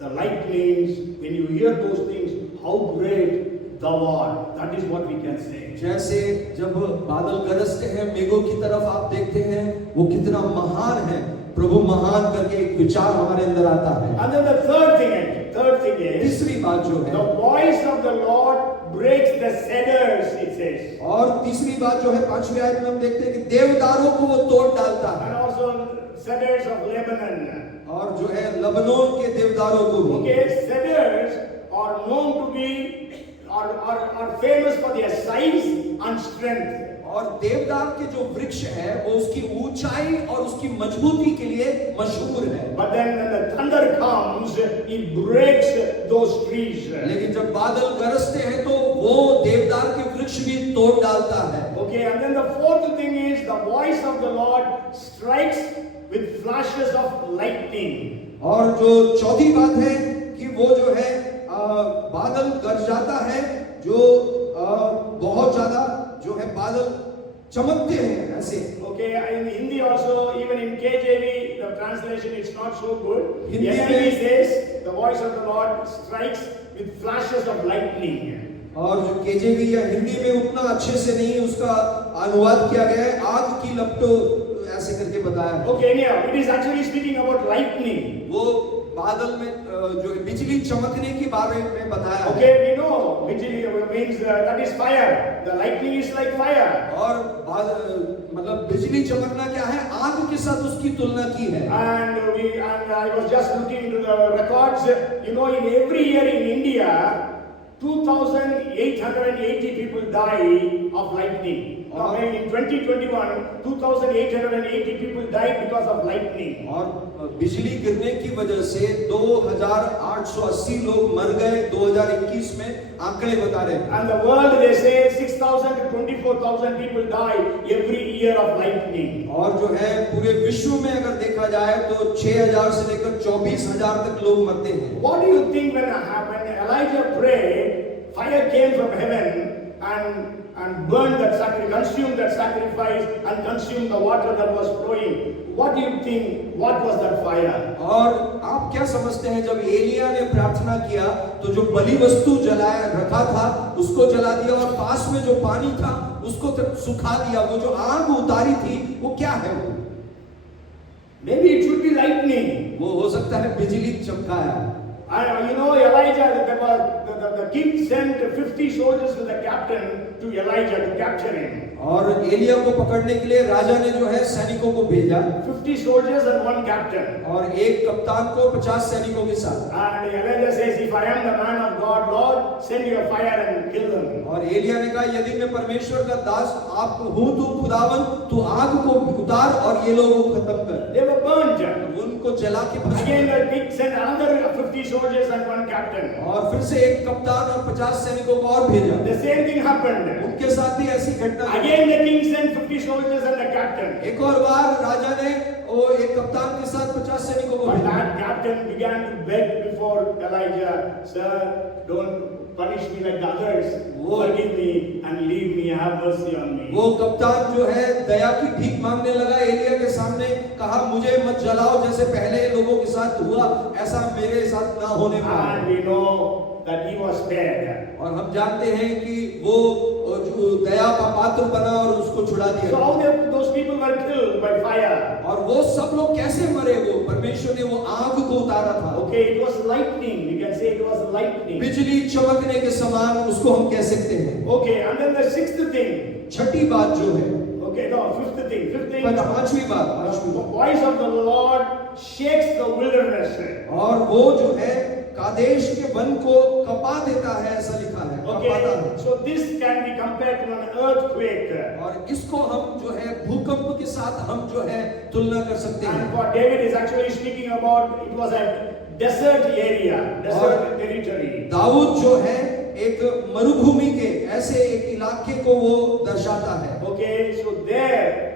the lightnings. When you hear those things, how great thou art. That is what we can say. जैसे जब बादल गरजते हैं मेघों की तरफ आप देखते हैं वो कितना महान है, प्रभु महान करके एक विचार हमारे अंदर आता है। And then the third thing is तीसरी बात जो है the voice of the Lord breaks the cedars. It says. और तीसरी बात जो है 5वीं आयत में हम देखते हैं कि देवदारों को वो तोड़ डालता है And also cedars of Lebanon. और जो है लबनोन के देवदारों को भी। Okay, cedars are known to be are famous for their size and strength. और देवदार के जो वृक्ष है वो उसकी ऊंचाई और उसकी मजबूती के लिए मशहूर है। But then when the thunder comes, it breaks those trees. लेकिन जब बादल गरजते हैं तो वो देवदार के वृक्ष भी तोड़ डालता है। Okay, and then the fourth thing is the voice of the Lord strikes with flashes of lightning. और जो चौथी बात है कि वो जो है बादल गरजाता है, जो बहुत ज्यादा जो है बादल चमकते हैं ऐसे। Okay, in Hindi also, even in KJV, the translation is not so good. Hindi NIV says the voice of the Lord strikes with flashes of lightning. और जो केजेवी या हिंदी में उतना अच्छे से नहीं उसका अनुवाद किया गया है, आग की लपटों ऐसे करके बताया है। Okay, anyhow, it is actually speaking about lightning. वो बादल में जो बिजली चमकने के बारे में बताया है। Okay, we know bijli means that is fire. The lightning is like fire. और मतलब बिजली चमकना क्या है, आग के साथ उसकी तुलना की है। And I was just looking into the records. You know, in every year in India, 2,880 people die of lightning. Now, in 2021, 2,880 people died because of lightning. और बिजली गिरने की वजह से 2,880 लोग मर गए 2021 में, आंकड़े बता रहे हैं। And the world, they say 6,000 to 24,000 people die every year of lightning. और जो है पूरे विश्व में अगर देखा जाए तो 6,000 से लेकर 24,000 तक लोग मरते हैं। What do you think when Elijah prayed, fire came from heaven and burned that sacrifice, consumed that sacrifice and consumed the water that was flowing? What do you think? What was that fire? और आप क्या समझते हैं जब एलिया ने प्रार्थना किया तो जो बलि वस्तु जलाया रखा था उसको जला दिया और पास में जो पानी था उसको सुखा दिया, वो जो आग उतारी थी वो क्या है? वो Maybe it should be lightning. वो हो सकता है बिजली चमकाया। You know, Elijah, the king sent 50 soldiers to the captain to Elijah to capture him. और एलिया को पकड़ने के लिए राजा ने जो है सैनिकों को भेजा, 50 soldiers and one captain. और एक कप्तान को 50 सैनिकों के साथ। And Elijah says, if I am the man of God, Lord, send your fire and kill them. और एलिया ने कहा यदि मैं परमेश्वर का दास आप हूँ तो खुदावन तू आग को उतार और ये लोगों को खत्म कर। They were burnt. उनको जला के भस्म। Again the king sent another 50 soldiers and one captain. और फिर से एक कप्तान और 50 सैनिकों को और भेजा। The same thing happened. उनके साथ भी ऐसी घटना। Again the king sent 50 soldiers and the captain. एक और बार राजा ने वो एक कप्तान के साथ 50 सैनिकों को But भेजा। that captain began to beg before Elijah, sir, don't punish me like the others. Forgive me and leave me, have mercy on me. वो कप्तान जो है दया की भीख मांगने लगा एलिया के सामने, कहा मुझे मत जलाओ जैसे पहले लोगों के साथ हुआ, ऐसा मेरे साथ ना होने पाए। And we know that he was spared. और हम जानते हैं कि वो जो दया का पात्र बना और उसको छुड़ा So दिया। how those people were killed by fire? और वो सब लोग कैसे मरे? वो परमेश्वर ने वो आग को उतारा था। Okay, it was lightning. We can say it was lightning. बिजली चमकने के समान उसको हम कह सकते हैं। Okay, and then the sixth thing. छठी बात जो है, Okay, no, fifth thing. Fifth thing. पांचवी बात, The voice of the Lord shakes the wilderness. और वो जो है कादेश के वन को कपा देता है, ऐसा लिखा है, कपाता है। Okay, so this can be compared to an earthquake. और इसको हम जो है भूकंप के साथ हम जो है तुलना कर सकते हैं। And what David is actually speaking about, it was a desert area, desert territory. Dawood जो है एक मरुभूमि के ऐसे एक इलाके को वो दर्शाता है। Okay, so there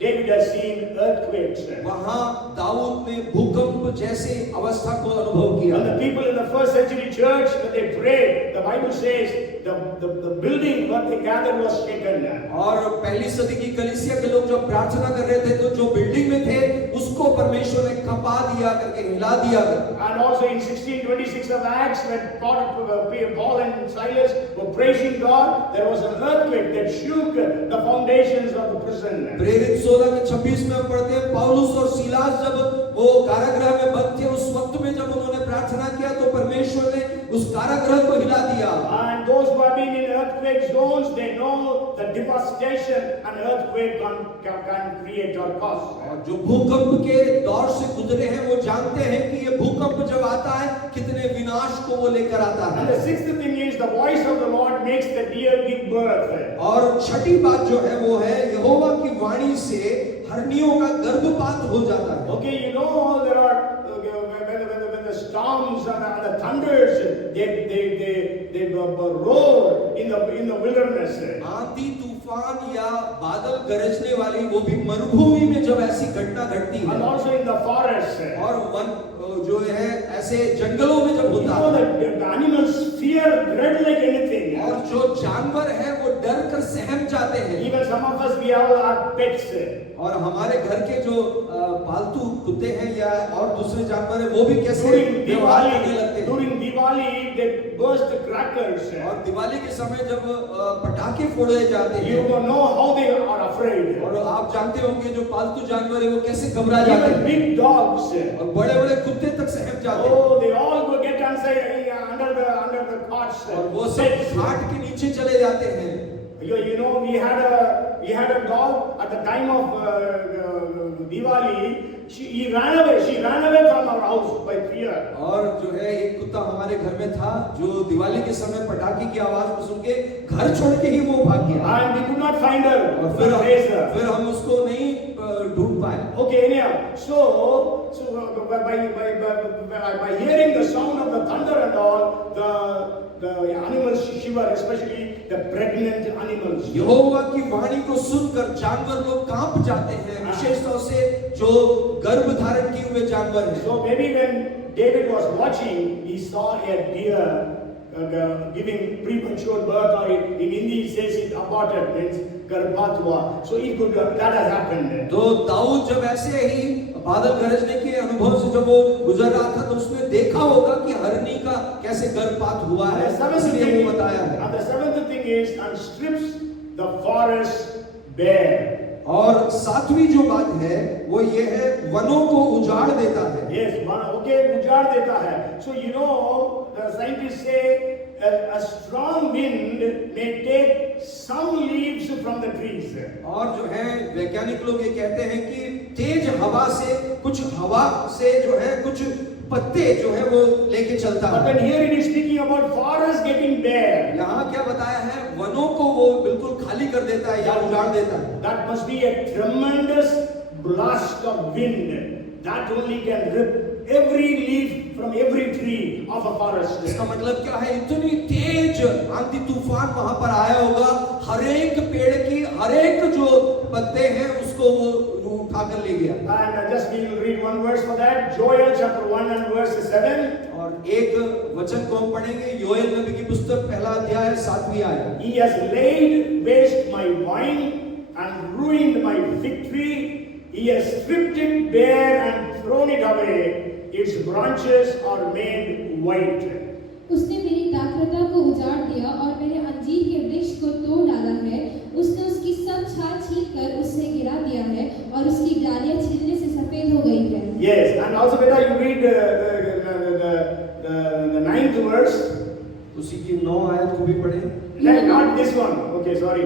David has seen earthquakes. वहां दाऊद ने भूकंप जैसे अवस्था को अनुभव किया। And the people in the first century church, when they prayed, the Bible says the building where they gathered was shaken. और पहली सदी की कलीसिया के लोग जब प्रार्थना कर रहे थे तो जो बिल्डिंग में थे उसको परमेश्वर ने कपा दिया करके, हिला दिया। And also in 1626 of Acts, when Paul and Silas were praising God, there was an earthquake that shook the foundations of the prison. प्रेरित 16 के 26 में हम पढ़ते हैं, पौलुस और सीलास जब वो कारागृह में बंद थे, उस वक्त में जब उन्होंने प्रार्थना किया तो परमेश्वर ने उस कारागृह को हिला दिया। And those who have been in earthquake zones, they know the devastation an earthquake can create or cause. और जो भूकंप के दौर से गुजरे हैं वो जानते हैं कि ये भूकंप जब आता है कितने विनाश को वो लेकर आता And है। the sixth thing is the voice of the Lord makes the deer give birth. और छठी बात जो है वो है यहोवा की वाणी से हरनियों का गर्भपात हो जाता है। Okay, you know there are when the storms and the thunders they roar in the wilderness. आंधी तूफान या बादल गरजने वाली वो भी मरुभूमि में जब ऐसी घटना घटती And है also in the forest. और वन जो है ऐसे जंगलों में जब You होता know है that the animals fear dread like anything. और जो जानवर है वो डर कर सहम जाते हैं। Even some of us we have our pets. और हमारे घर के जो पालतू कुत्ते हैं या और दूसरे जानवर हैं वो भी कैसे During व्यवहार करने लगते हैं। Diwali they burst the crackers. और दिवाली के समय जब पटाखे फोड़े जाते You हैं don't know how they are afraid. और आप जानते होंगे जो पालतू जानवर है वो कैसे घबरा जाते Even हैं big dogs. और बड़े-बड़े कुत्ते तक सहम जाते हैं Oh, they all go get under the cots. और वो सब खाट के नीचे चले जाते हैं। You know, we had a dog at the time of Diwali. She ran away from our house by fear. और जो है एक कुत्ता हमारे घर में था जो दिवाली के समय पटाखे की आवाज को सुन के घर छोड़ के ही वो भाग गया And we could not find her. और फिर हम उसको नहीं ढूंढ पाए। Okay, anyhow, so by hearing the sound of the thunder and all, the animals shiver, especially the pregnant animals. यहोवा की वाणी को सुनकर जानवर लोग कांप जाते हैं, विशेष तौर से जो गर्भ धारण किए हुए जानवर हैं। So maybe when David was watching, he saw a deer giving premature birth, or in Hindi it says it aborted, means गर्भपात हुआ. So it could that has happened. तो दाऊद जब ऐसे ही बादल गरजने के अनुभव से जब वो गुजर रहा था तो उसने देखा होगा कि हरनी का कैसे गर्भपात हुआ है, इसलिए वो बताया है। And the seventh thing is, and strips the forest bare. और सातवीं जो बात है वो ये है वनों को उजाड़ देता है। Yes, okay, उजाड़ देता है. So you know, the scientists say a strong wind may take some leaves from the trees. और जो है वैज्ञानिक लोग ये कहते हैं कि तेज हवा से कुछ हवा से जो है कुछ पत्ते जो है वो लेके चलता But है। then here it is speaking about forest getting bare. यहाँ क्या बताया है वनों को वो बिल्कुल खाली कर देता है या उजाड़ देता है। That must be a tremendous blast of wind. That only can rip every leaf from every tree of a forest. इसका मतलब क्या है इतनी तेज आंधी तूफान वहां पर आया होगा, हर एक पेड़ की हर एक जो पत्ते हैं उसको वो उठाकर ले गया। And just we will read one verse for that. Joel chapter 1 and verse 7. और एक वचन को हम पढ़ेंगे योएल नबी की पुस्तक पहला अध्याय 7वीं आयत। He has laid waste my vine and ruined my fig tree. He has stripped it bare and thrown it away. Its branches are made white. उसने मेरी दाखलता को उजाड़ दिया और मेरे अंजीर के वृक्ष को तोड़ डाला उसी की 9 आयत को भी पढ़े। Not this one. Okay, sorry.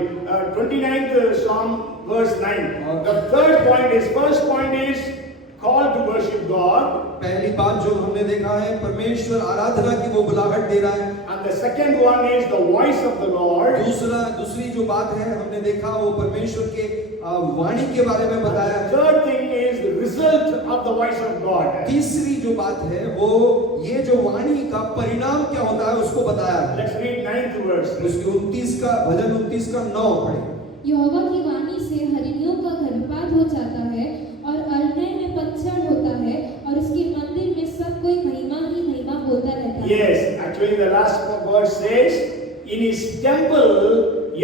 29th Psalm, verse 9. The third point is, first point is call to worship God. पहली बात जो हमने देखा है, परमेश्वर आराधना की वो बुलाहट दे रहा है। And the second one is the voice of the Lord. दूसरी जो बात है हमने देखा वो परमेश्वर के वाणी के बारे में बताया। Third thing is the result of the voice of God. तीसरी जो बात है वो ये जो वाणी का परिणाम क्या होता है उसको बताया। Let's read 9th verse. उसके 29 का भजन 29 का 9 पढ़े। यहोवा की वाणी से हरिणियों का गर्भपात हो जाता है और अरण्य में पतझड़ होता है और उसके मंदिर में सब कोई महिमा ही महिमा बोलता रहता है। Yes, actually the last verse says, in his temple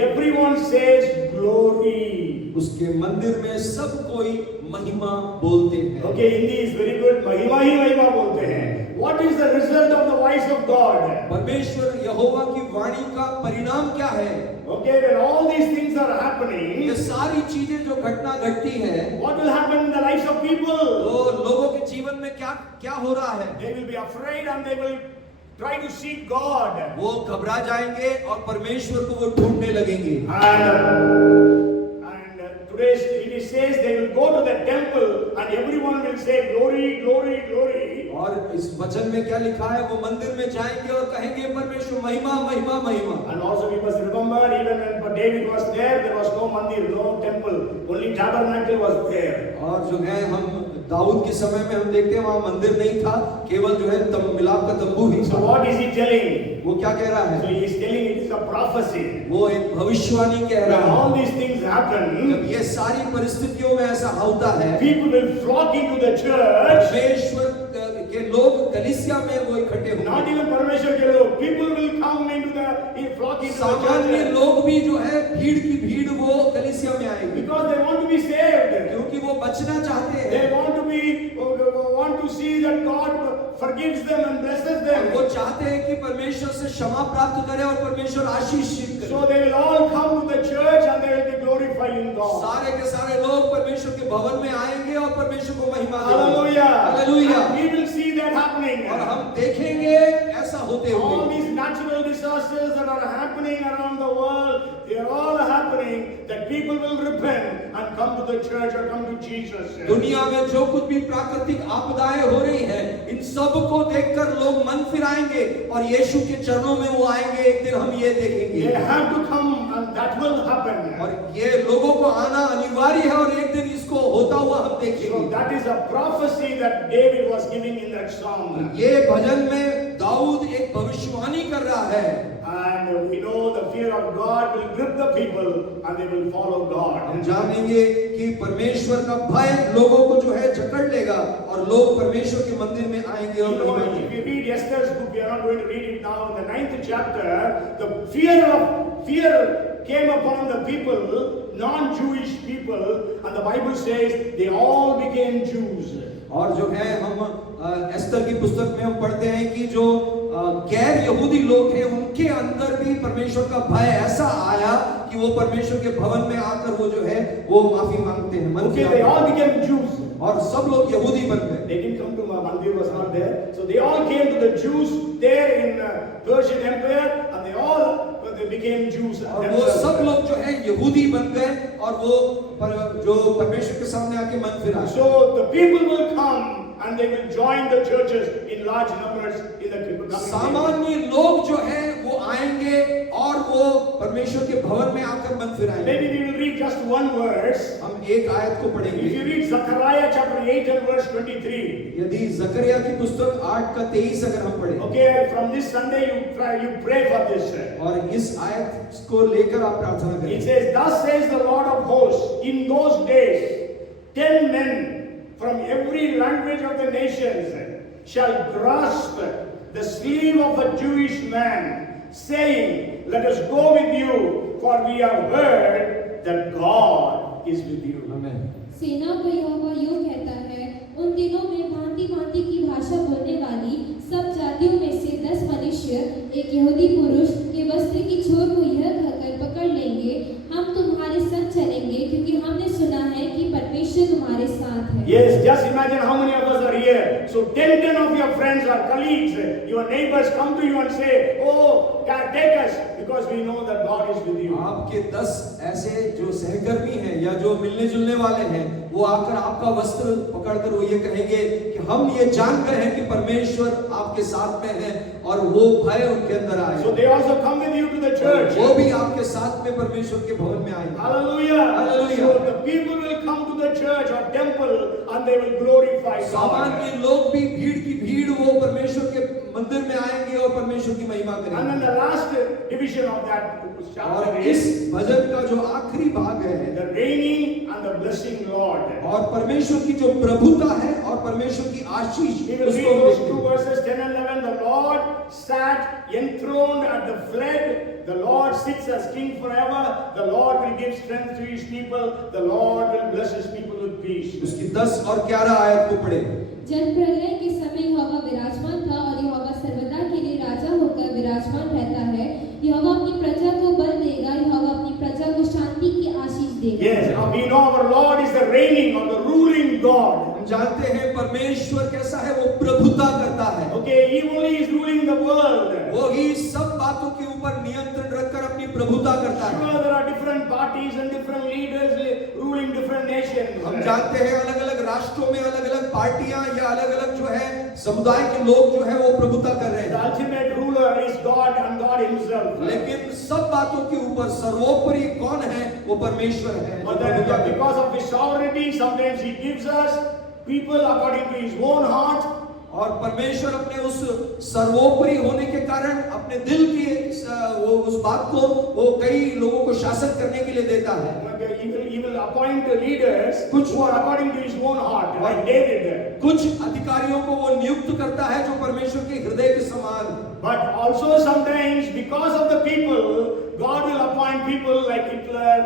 everyone says glory. उसके मंदिर में सब कोई महिमा बोलते हैं। Okay, Hindi is very good. महिमा ही महिमा बोलते हैं। What is the result of the voice of God? परमेश्वर यहोवा की वाणी का परिणाम क्या है? Okay, when all these things are happening, ये सारी चीजें जो घटना घटती है, what will happen in the lives of people? तो लोगों के जीवन में क्या क्या हो रहा है? They will be afraid and they will try to seek God. वो घबरा जाएंगे और परमेश्वर को वो ढूंढने लगेंगे। And today it says they will go to the temple and everyone will say glory, glory, glory. और इस वचन में क्या लिखा है? वो मंदिर में जाएंगे और कहेंगे परमेश्वर महिमा महिमा महिमा। And also we must remember, even when David was there was no mandir, no temple, only tabernacle was there. और जो है हम दाऊद के समय में हम देखते हैं वहां मंदिर नहीं था, केवल जो है मिलाप का तंबू ही So था। what is he telling? वो क्या कह रहा So है? he is telling it is a prophecy. वो एक भविष्यवाणी कह When रहा है। all these things happen, जब ये सारी परिस्थितियों में ऐसा होता है, people will flock into the church. परमेश्वर के लोग कलीसिया में वो इकट्ठे Not होंगे। even परमेश्वर के लोग, people will come into the flock into the सामान्य church लोग भी जो है भीड़ की भीड़ वो कलीसिया में आएंगे, because they want to be saved. क्योंकि वो बचना चाहते हैं। They want to see that God forgives them and blesses और them. वो चाहते हैं कि परमेश्वर से क्षमा प्राप्त करे और परमेश्वर आशीषित करे। So they will all come to the church and they will be glorifying God. सारे के सारे लोग परमेश्वर के भवन में आएंगे और परमेश्वर को महिमा देंगे। Hallelujah. Hallelujah. And we will see that happening. और हम देखेंगे ऐसा होते All हुए। these natural disasters that are happening around the world, they are all happening that people will repent and come to the church or come to Jesus. दुनिया में जो कुछ भी प्राकृतिक आपदाएं हो रही है, इन सब को देखकर लोग मन फिराएंगे और यीशु के चरणों में वो आएंगे। एक दिन हम ये They देखेंगे have to come and that will happen. और ये लोगों को आना अनिवार्य है और एक दिन इसको होता हुआ हम So देखेंगे। that is a prophecy that David was giving in that psalm. ये भजन में दाऊद एक भविष्यवाणी कर रहा है। And we know the fear of God will grip the people and they will follow हम God. जानेंगे कि परमेश्वर का भय लोगों को जो है जकड़ लेगा और लोग परमेश्वर के मंदिर में आएंगे और You know, महिमा if करेंगे। you read Esther's book, we are not going to read it now. In the 9th chapter, the fear came upon the people, non-Jewish people, and the Bible says they all became Jews. और जो है हम एस्तर की पुस्तक में हम पढ़ते हैं कि जो गैर यहूदी लोग हैं उनके अंदर भी परमेश्वर का भय ऐसा आया कि वो परमेश्वर के भवन में आकर वो जो है वो माफी मांगते हैं। Okay, they all became Jews. और सब लोग यहूदी बन गए। They didn't come to Mandir, was not there. So they all came to the Jews there in Persian Empire, and they became Jews. और वो सब लोग जो है यहूदी बन गए और वो जो परमेश्वर के सामने आके मन फिरा। So the people will come and they will join the churches in large numbers in the coming days. सामान्य लोग जो है वो आएंगे और वो परमेश्वर के भवन में आकर मन फिराएंगे। Maybe we will read just one verse. हम एक आयत को If पढ़ेंगे। you read Zechariah chapter 8 and verse 23. यदि जकरिया की पुस्तक 8 का 23 अगर हम पढ़ें, Okay, from this Sunday you pray for this. और इस आयत को लेकर आप प्रार्थना It करें। says, "Thus says the Lord of hosts, in those days, 10 men from every language of the nations shall grasp the sleeve of a Jewish man, saying, Let us go with you, for we have heard that God is with you." आमीन। सेनाओं का यहोवा यूं कहता है, उन दिनों में भांति भांति की भाषा बोलने वाली सब जातियों में से 10 मनुष्य एक यहूदी पुरुष के वस्त्र की छोर को यह कहकर पकड़ लेंगे, हम तुम्हारे संग चलेंगे, क्योंकि हमने सुना है कि परमेश्वर तुम्हारे साथ है। Yes, just imagine how many of us are here. So 10 of your friends or colleagues, your neighbors come to you and say, "Oh, because we know that God is with you. आपके 10 ऐसे जो सहकर्मी हैं या जो मिलने जुलने वाले हैं, वो आकर आपका वस्त्र पकड़कर वो ये कहेंगे कि हम ये जान गए हैं कि परमेश्वर आपके साथ में है, और वो भय उनके अंदर आए। So they also come with you to the church. वो भी आपके साथ में परमेश्वर के भवन में आएंगे। Hallelujah. Hallelujah. So the people will come to the church or temple and they will glorify God. सामान्य लोग भी भीड़ की भीड़ वो परमेश्वर के मंदिर में आएंगे और परमेश्वर की महिमा And then करेंगे। the last division of that chapter और is इस भजन का जो आखिरी भाग है, the reigning and the blessing Lord. और परमेश्वर की जो प्रभुता है और परमेश्वर की आशीष, We will उसको read हम those देखते two हैं। verses 10 and 11. The Lord sat enthroned at the flood. The Lord sits as king forever. The Lord will give strength to his people. The Lord will bless his people with peace. उसकी 10 और 11 आयत को पढ़े। जल प्रलय के समय यहोवा विराजमान था और यहोवा सर्वदा के लिए राजा होकर विराजमान रहता है। यहोवा अपनी प्रजा को बल देगा, यहोवा अपनी प्रजा को शांति की आशीष देगा। Yes, now we know our Lord is the reigning or the ruling God. हम जानते हैं परमेश्वर कैसा है, वो प्रभुता करता है। Okay, he only is ruling the world. वो ही सब बातों के ऊपर नियंत्रण रखकर अपनी प्रभुता करता है। Sure, there are different parties and different leaders ruling different nations. हम जानते हैं अलग-अलग राष्ट्रों में अलग-अलग पार्टियां या अलग-अलग जो है समुदाय के लोग जो है वो प्रभुता कर रहे The हैं, ultimate ruler is God and God himself. लेकिन सब बातों के ऊपर सर्वोपरि कौन है? वो परमेश्वर है। But then because of his sovereignty, sometimes he gives us people according to his own heart. और परमेश्वर अपने उस सर्वोपरि होने के कारण अपने दिल की वो उस बात को वो कई लोगों को शासन करने के लिए देता है। He will appoint leaders who are according to his own heart, like David. कुछ अधिकारियों को वो नियुक्त करता है जो परमेश्वर के हृदय के समान। But also sometimes because of the people, God will appoint people like Hitler,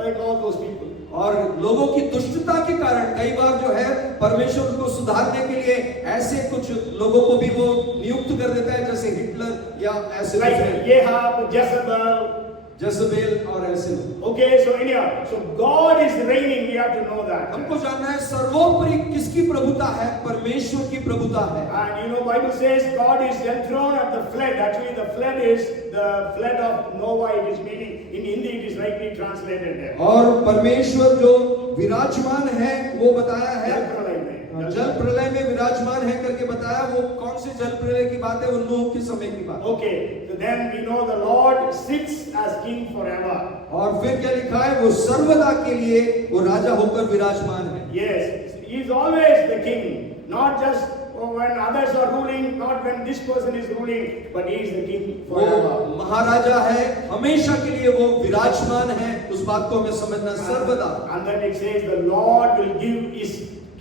like all those people. और लोगों की दुष्टता के कारण कई बार जो है परमेश्वर को सुधारने के लिए ऐसे कुछ लोगों को भी वो नियुक्त कर देता है, जैसे हिटलर या ऐसे Like Ahab, Jezebel. जज़बेल और ऐसे लोग। Okay, so anyhow, so God is reigning. We have to know that. हमको जानना है सर्वोपरि किसकी प्रभुता है? परमेश्वर की प्रभुता है। And you know, Bible says God is enthroned at the flood. Actually, the flood is the flood of Noah. It is meaning in Hindi it is rightly translated. और परमेश्वर जो विराजमान है वो बताया है जल प्रलय में। जल प्रलय में विराजमान है करके बताया। वो कौन से जल प्रलय की बात है? वो नूह के समय की बात। Okay, so then we know the Lord sits as king forever. और फिर क्या लिखा है? वो सर्वदा के लिए वो राजा होकर विराजमान है। Yes, he is always the king, not just when others are ruling, not when this person is ruling, but he is the king वो forever. महाराजा है, हमेशा के लिए वो विराजमान है। उस बात को हमें समझना सर्वदा। And then it says the Lord will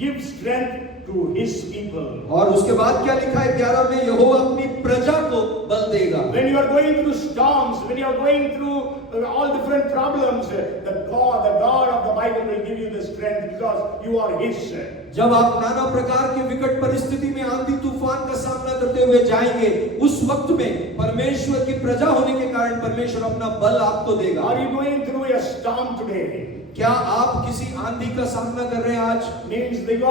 give strength to his people. और उसके बाद क्या लिखा है 11 में? यहोवा अपनी प्रजा को बल देगा। When you are going through storms, when you are going through all different problems, the God of the Bible will give you the strength because you are his. जब आप नाना प्रकार की विकट परिस्थिति में आंधी तूफान का सामना करते हुए जाएंगे, उस वक्त में परमेश्वर की प्रजा होने के कारण परमेश्वर अपना बल आपको देगा। Are you going through a storm today? क्या आप किसी आंधी का सामना कर रहे हैं आज? Means that you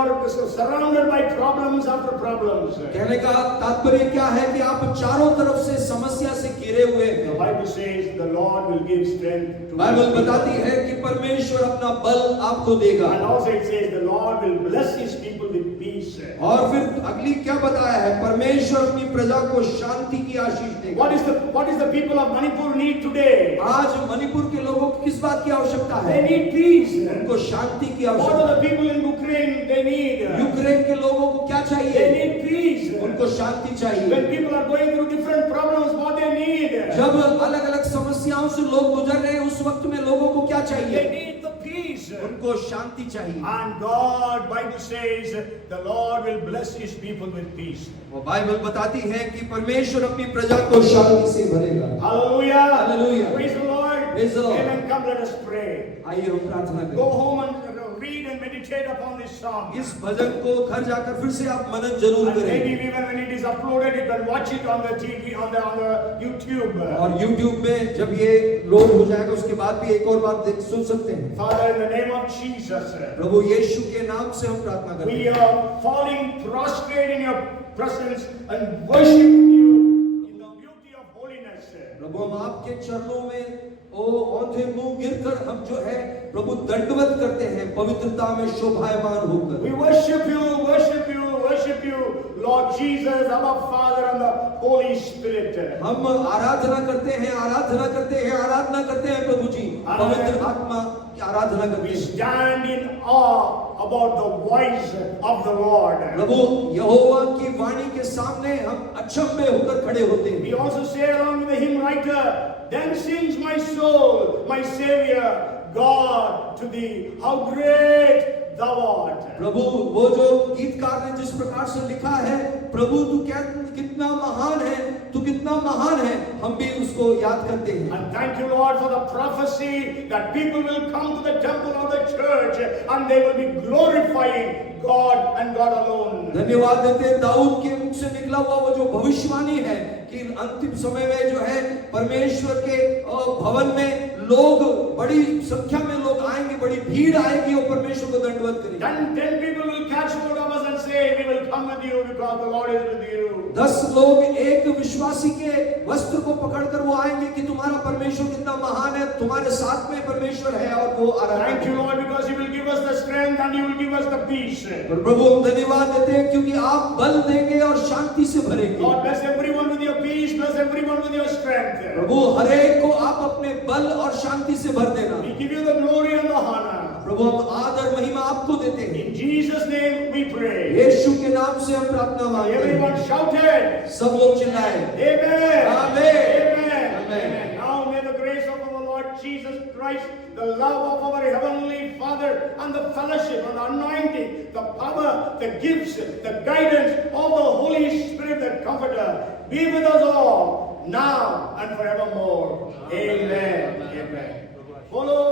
are surrounded by problems after problems. कहने का तात्पर्य क्या है कि आप चारों तरफ से समस्या से घिरे हुए The हैं। Bible says the Lord will give strength to Bible his people. बताती है कि परमेश्वर अपना बल आपको देगा। And also it says the Lord will bless his people with peace. और फिर अगली क्या बताया है? परमेश्वर अपनी प्रजा को शांति की आशीष देगा। What is the people of Manipur need today? आज मणिपुर के लोगों को किस बात की आवश्यकता They है? need peace. उनको शांति की What आवश्यकता are the people in Ukraine they need? Ukraine के लोगों को क्या They चाहिए? need peace. उनको शांति चाहिए। When people are going through different problems, what they need? जब अलग-अलग समस्याओं से लोग गुजर रहे हैं, उस वक्त में लोगों को क्या They चाहिए? need the peace. उनको शांति चाहिए। And God, Bible says, the Lord will bless his people with peace. वो बाइबल बताती है कि परमेश्वर अपनी प्रजा को शांति से भरेगा। Hallelujah. Hallelujah. Praise the Lord. Praise the Lord. Amen. Come, let us pray. आइए हम प्रार्थना Go करें। home and read and meditate upon this song. इस भजन को घर जाकर फिर से आप मनन जरूर And maybe करें। even when it is uploaded, you can watch it on the TV, on the YouTube. और YouTube में जब ये लोड हो जाएगा उसके बाद भी एक और बात सुन सकते हैं। Father, in the name of Jesus, प्रभु यीशु के नाम से हम प्रार्थना करते we हैं। are falling prostrate in your presence and worshiping you in the beauty of holiness. प्रभु हम आपके चरणों में औंधे मुंह गिरकर हम जो है प्रभु दंडवत करते हैं, पवित्रता में शोभायमान होकर। We worship you, worship you, worship you, Lord Jesus, our Father and the Holy Spirit. हम आराधना करते हैं, आराधना करते हैं, आराधना करते हैं प्रभु जी, पवित्र आत्मा की आराधना करते We हैं। stand in awe about the voice of the Lord. प्रभु यहोवा की वाणी के सामने हम अचंभे होकर खड़े होते हैं। We also say along with the hymn writer, then sings my soul, my Savior, God to thee, how great thou art. प्रभु वो जो गीतकार ने जिस प्रकार से लिखा है, प्रभु तू क्या कितना महान है, तू कितना महान है, हम भी उसको याद करते हैं। And thank you, Lord, for the prophecy that people will come to the temple of the church and they will be glorifying God and God alone. धन्यवाद देते हैं दाऊद के मुख से निकला हुआ वो जो भविष्यवाणी है कि अंतिम समय में जो है परमेश्वर के भवन में लोग बड़ी संख्या में लोग आएंगे, बड़ी भीड़ आएगी और परमेश्वर को दंडवत करेंगे। 10 people will catch hold of us and say, we will come with you because the Lord is with you. 10 लोग एक विश्वासी के वस्त्र को पकड़कर वो आएंगे कि तुम्हारा परमेश्वर कितना महान है, तुम्हारे साथ में परमेश्वर है और वो आराधना। Thank you, Lord, because you will give us the strength and you will give us the peace. पर प्रभु हम धन्यवाद देते हैं क्योंकि आप बल देंगे और शांति से भरेंगे। Lord, bless everyone with your peace, bless everyone with your strength. प्रभु हर एक को आप अपने बल और शांति से भर देना। We give you the glory and the honor. प्रभु हम आदर महिमा आपको देते हैं। In Jesus' name we pray. यीशु के नाम से हम प्रार्थना मांगते हैं। Everyone shouted. सब लोग चिल्लाएं। Amen. Amen. Amen. Amen. Now may the grace of our Lord Jesus Christ, the love of our Heavenly Father, and the fellowship and the anointing, the power, the gifts, the guidance of the Holy Spirit, the Comforter, be with us all, now and forevermore. Amen. Amen. Follow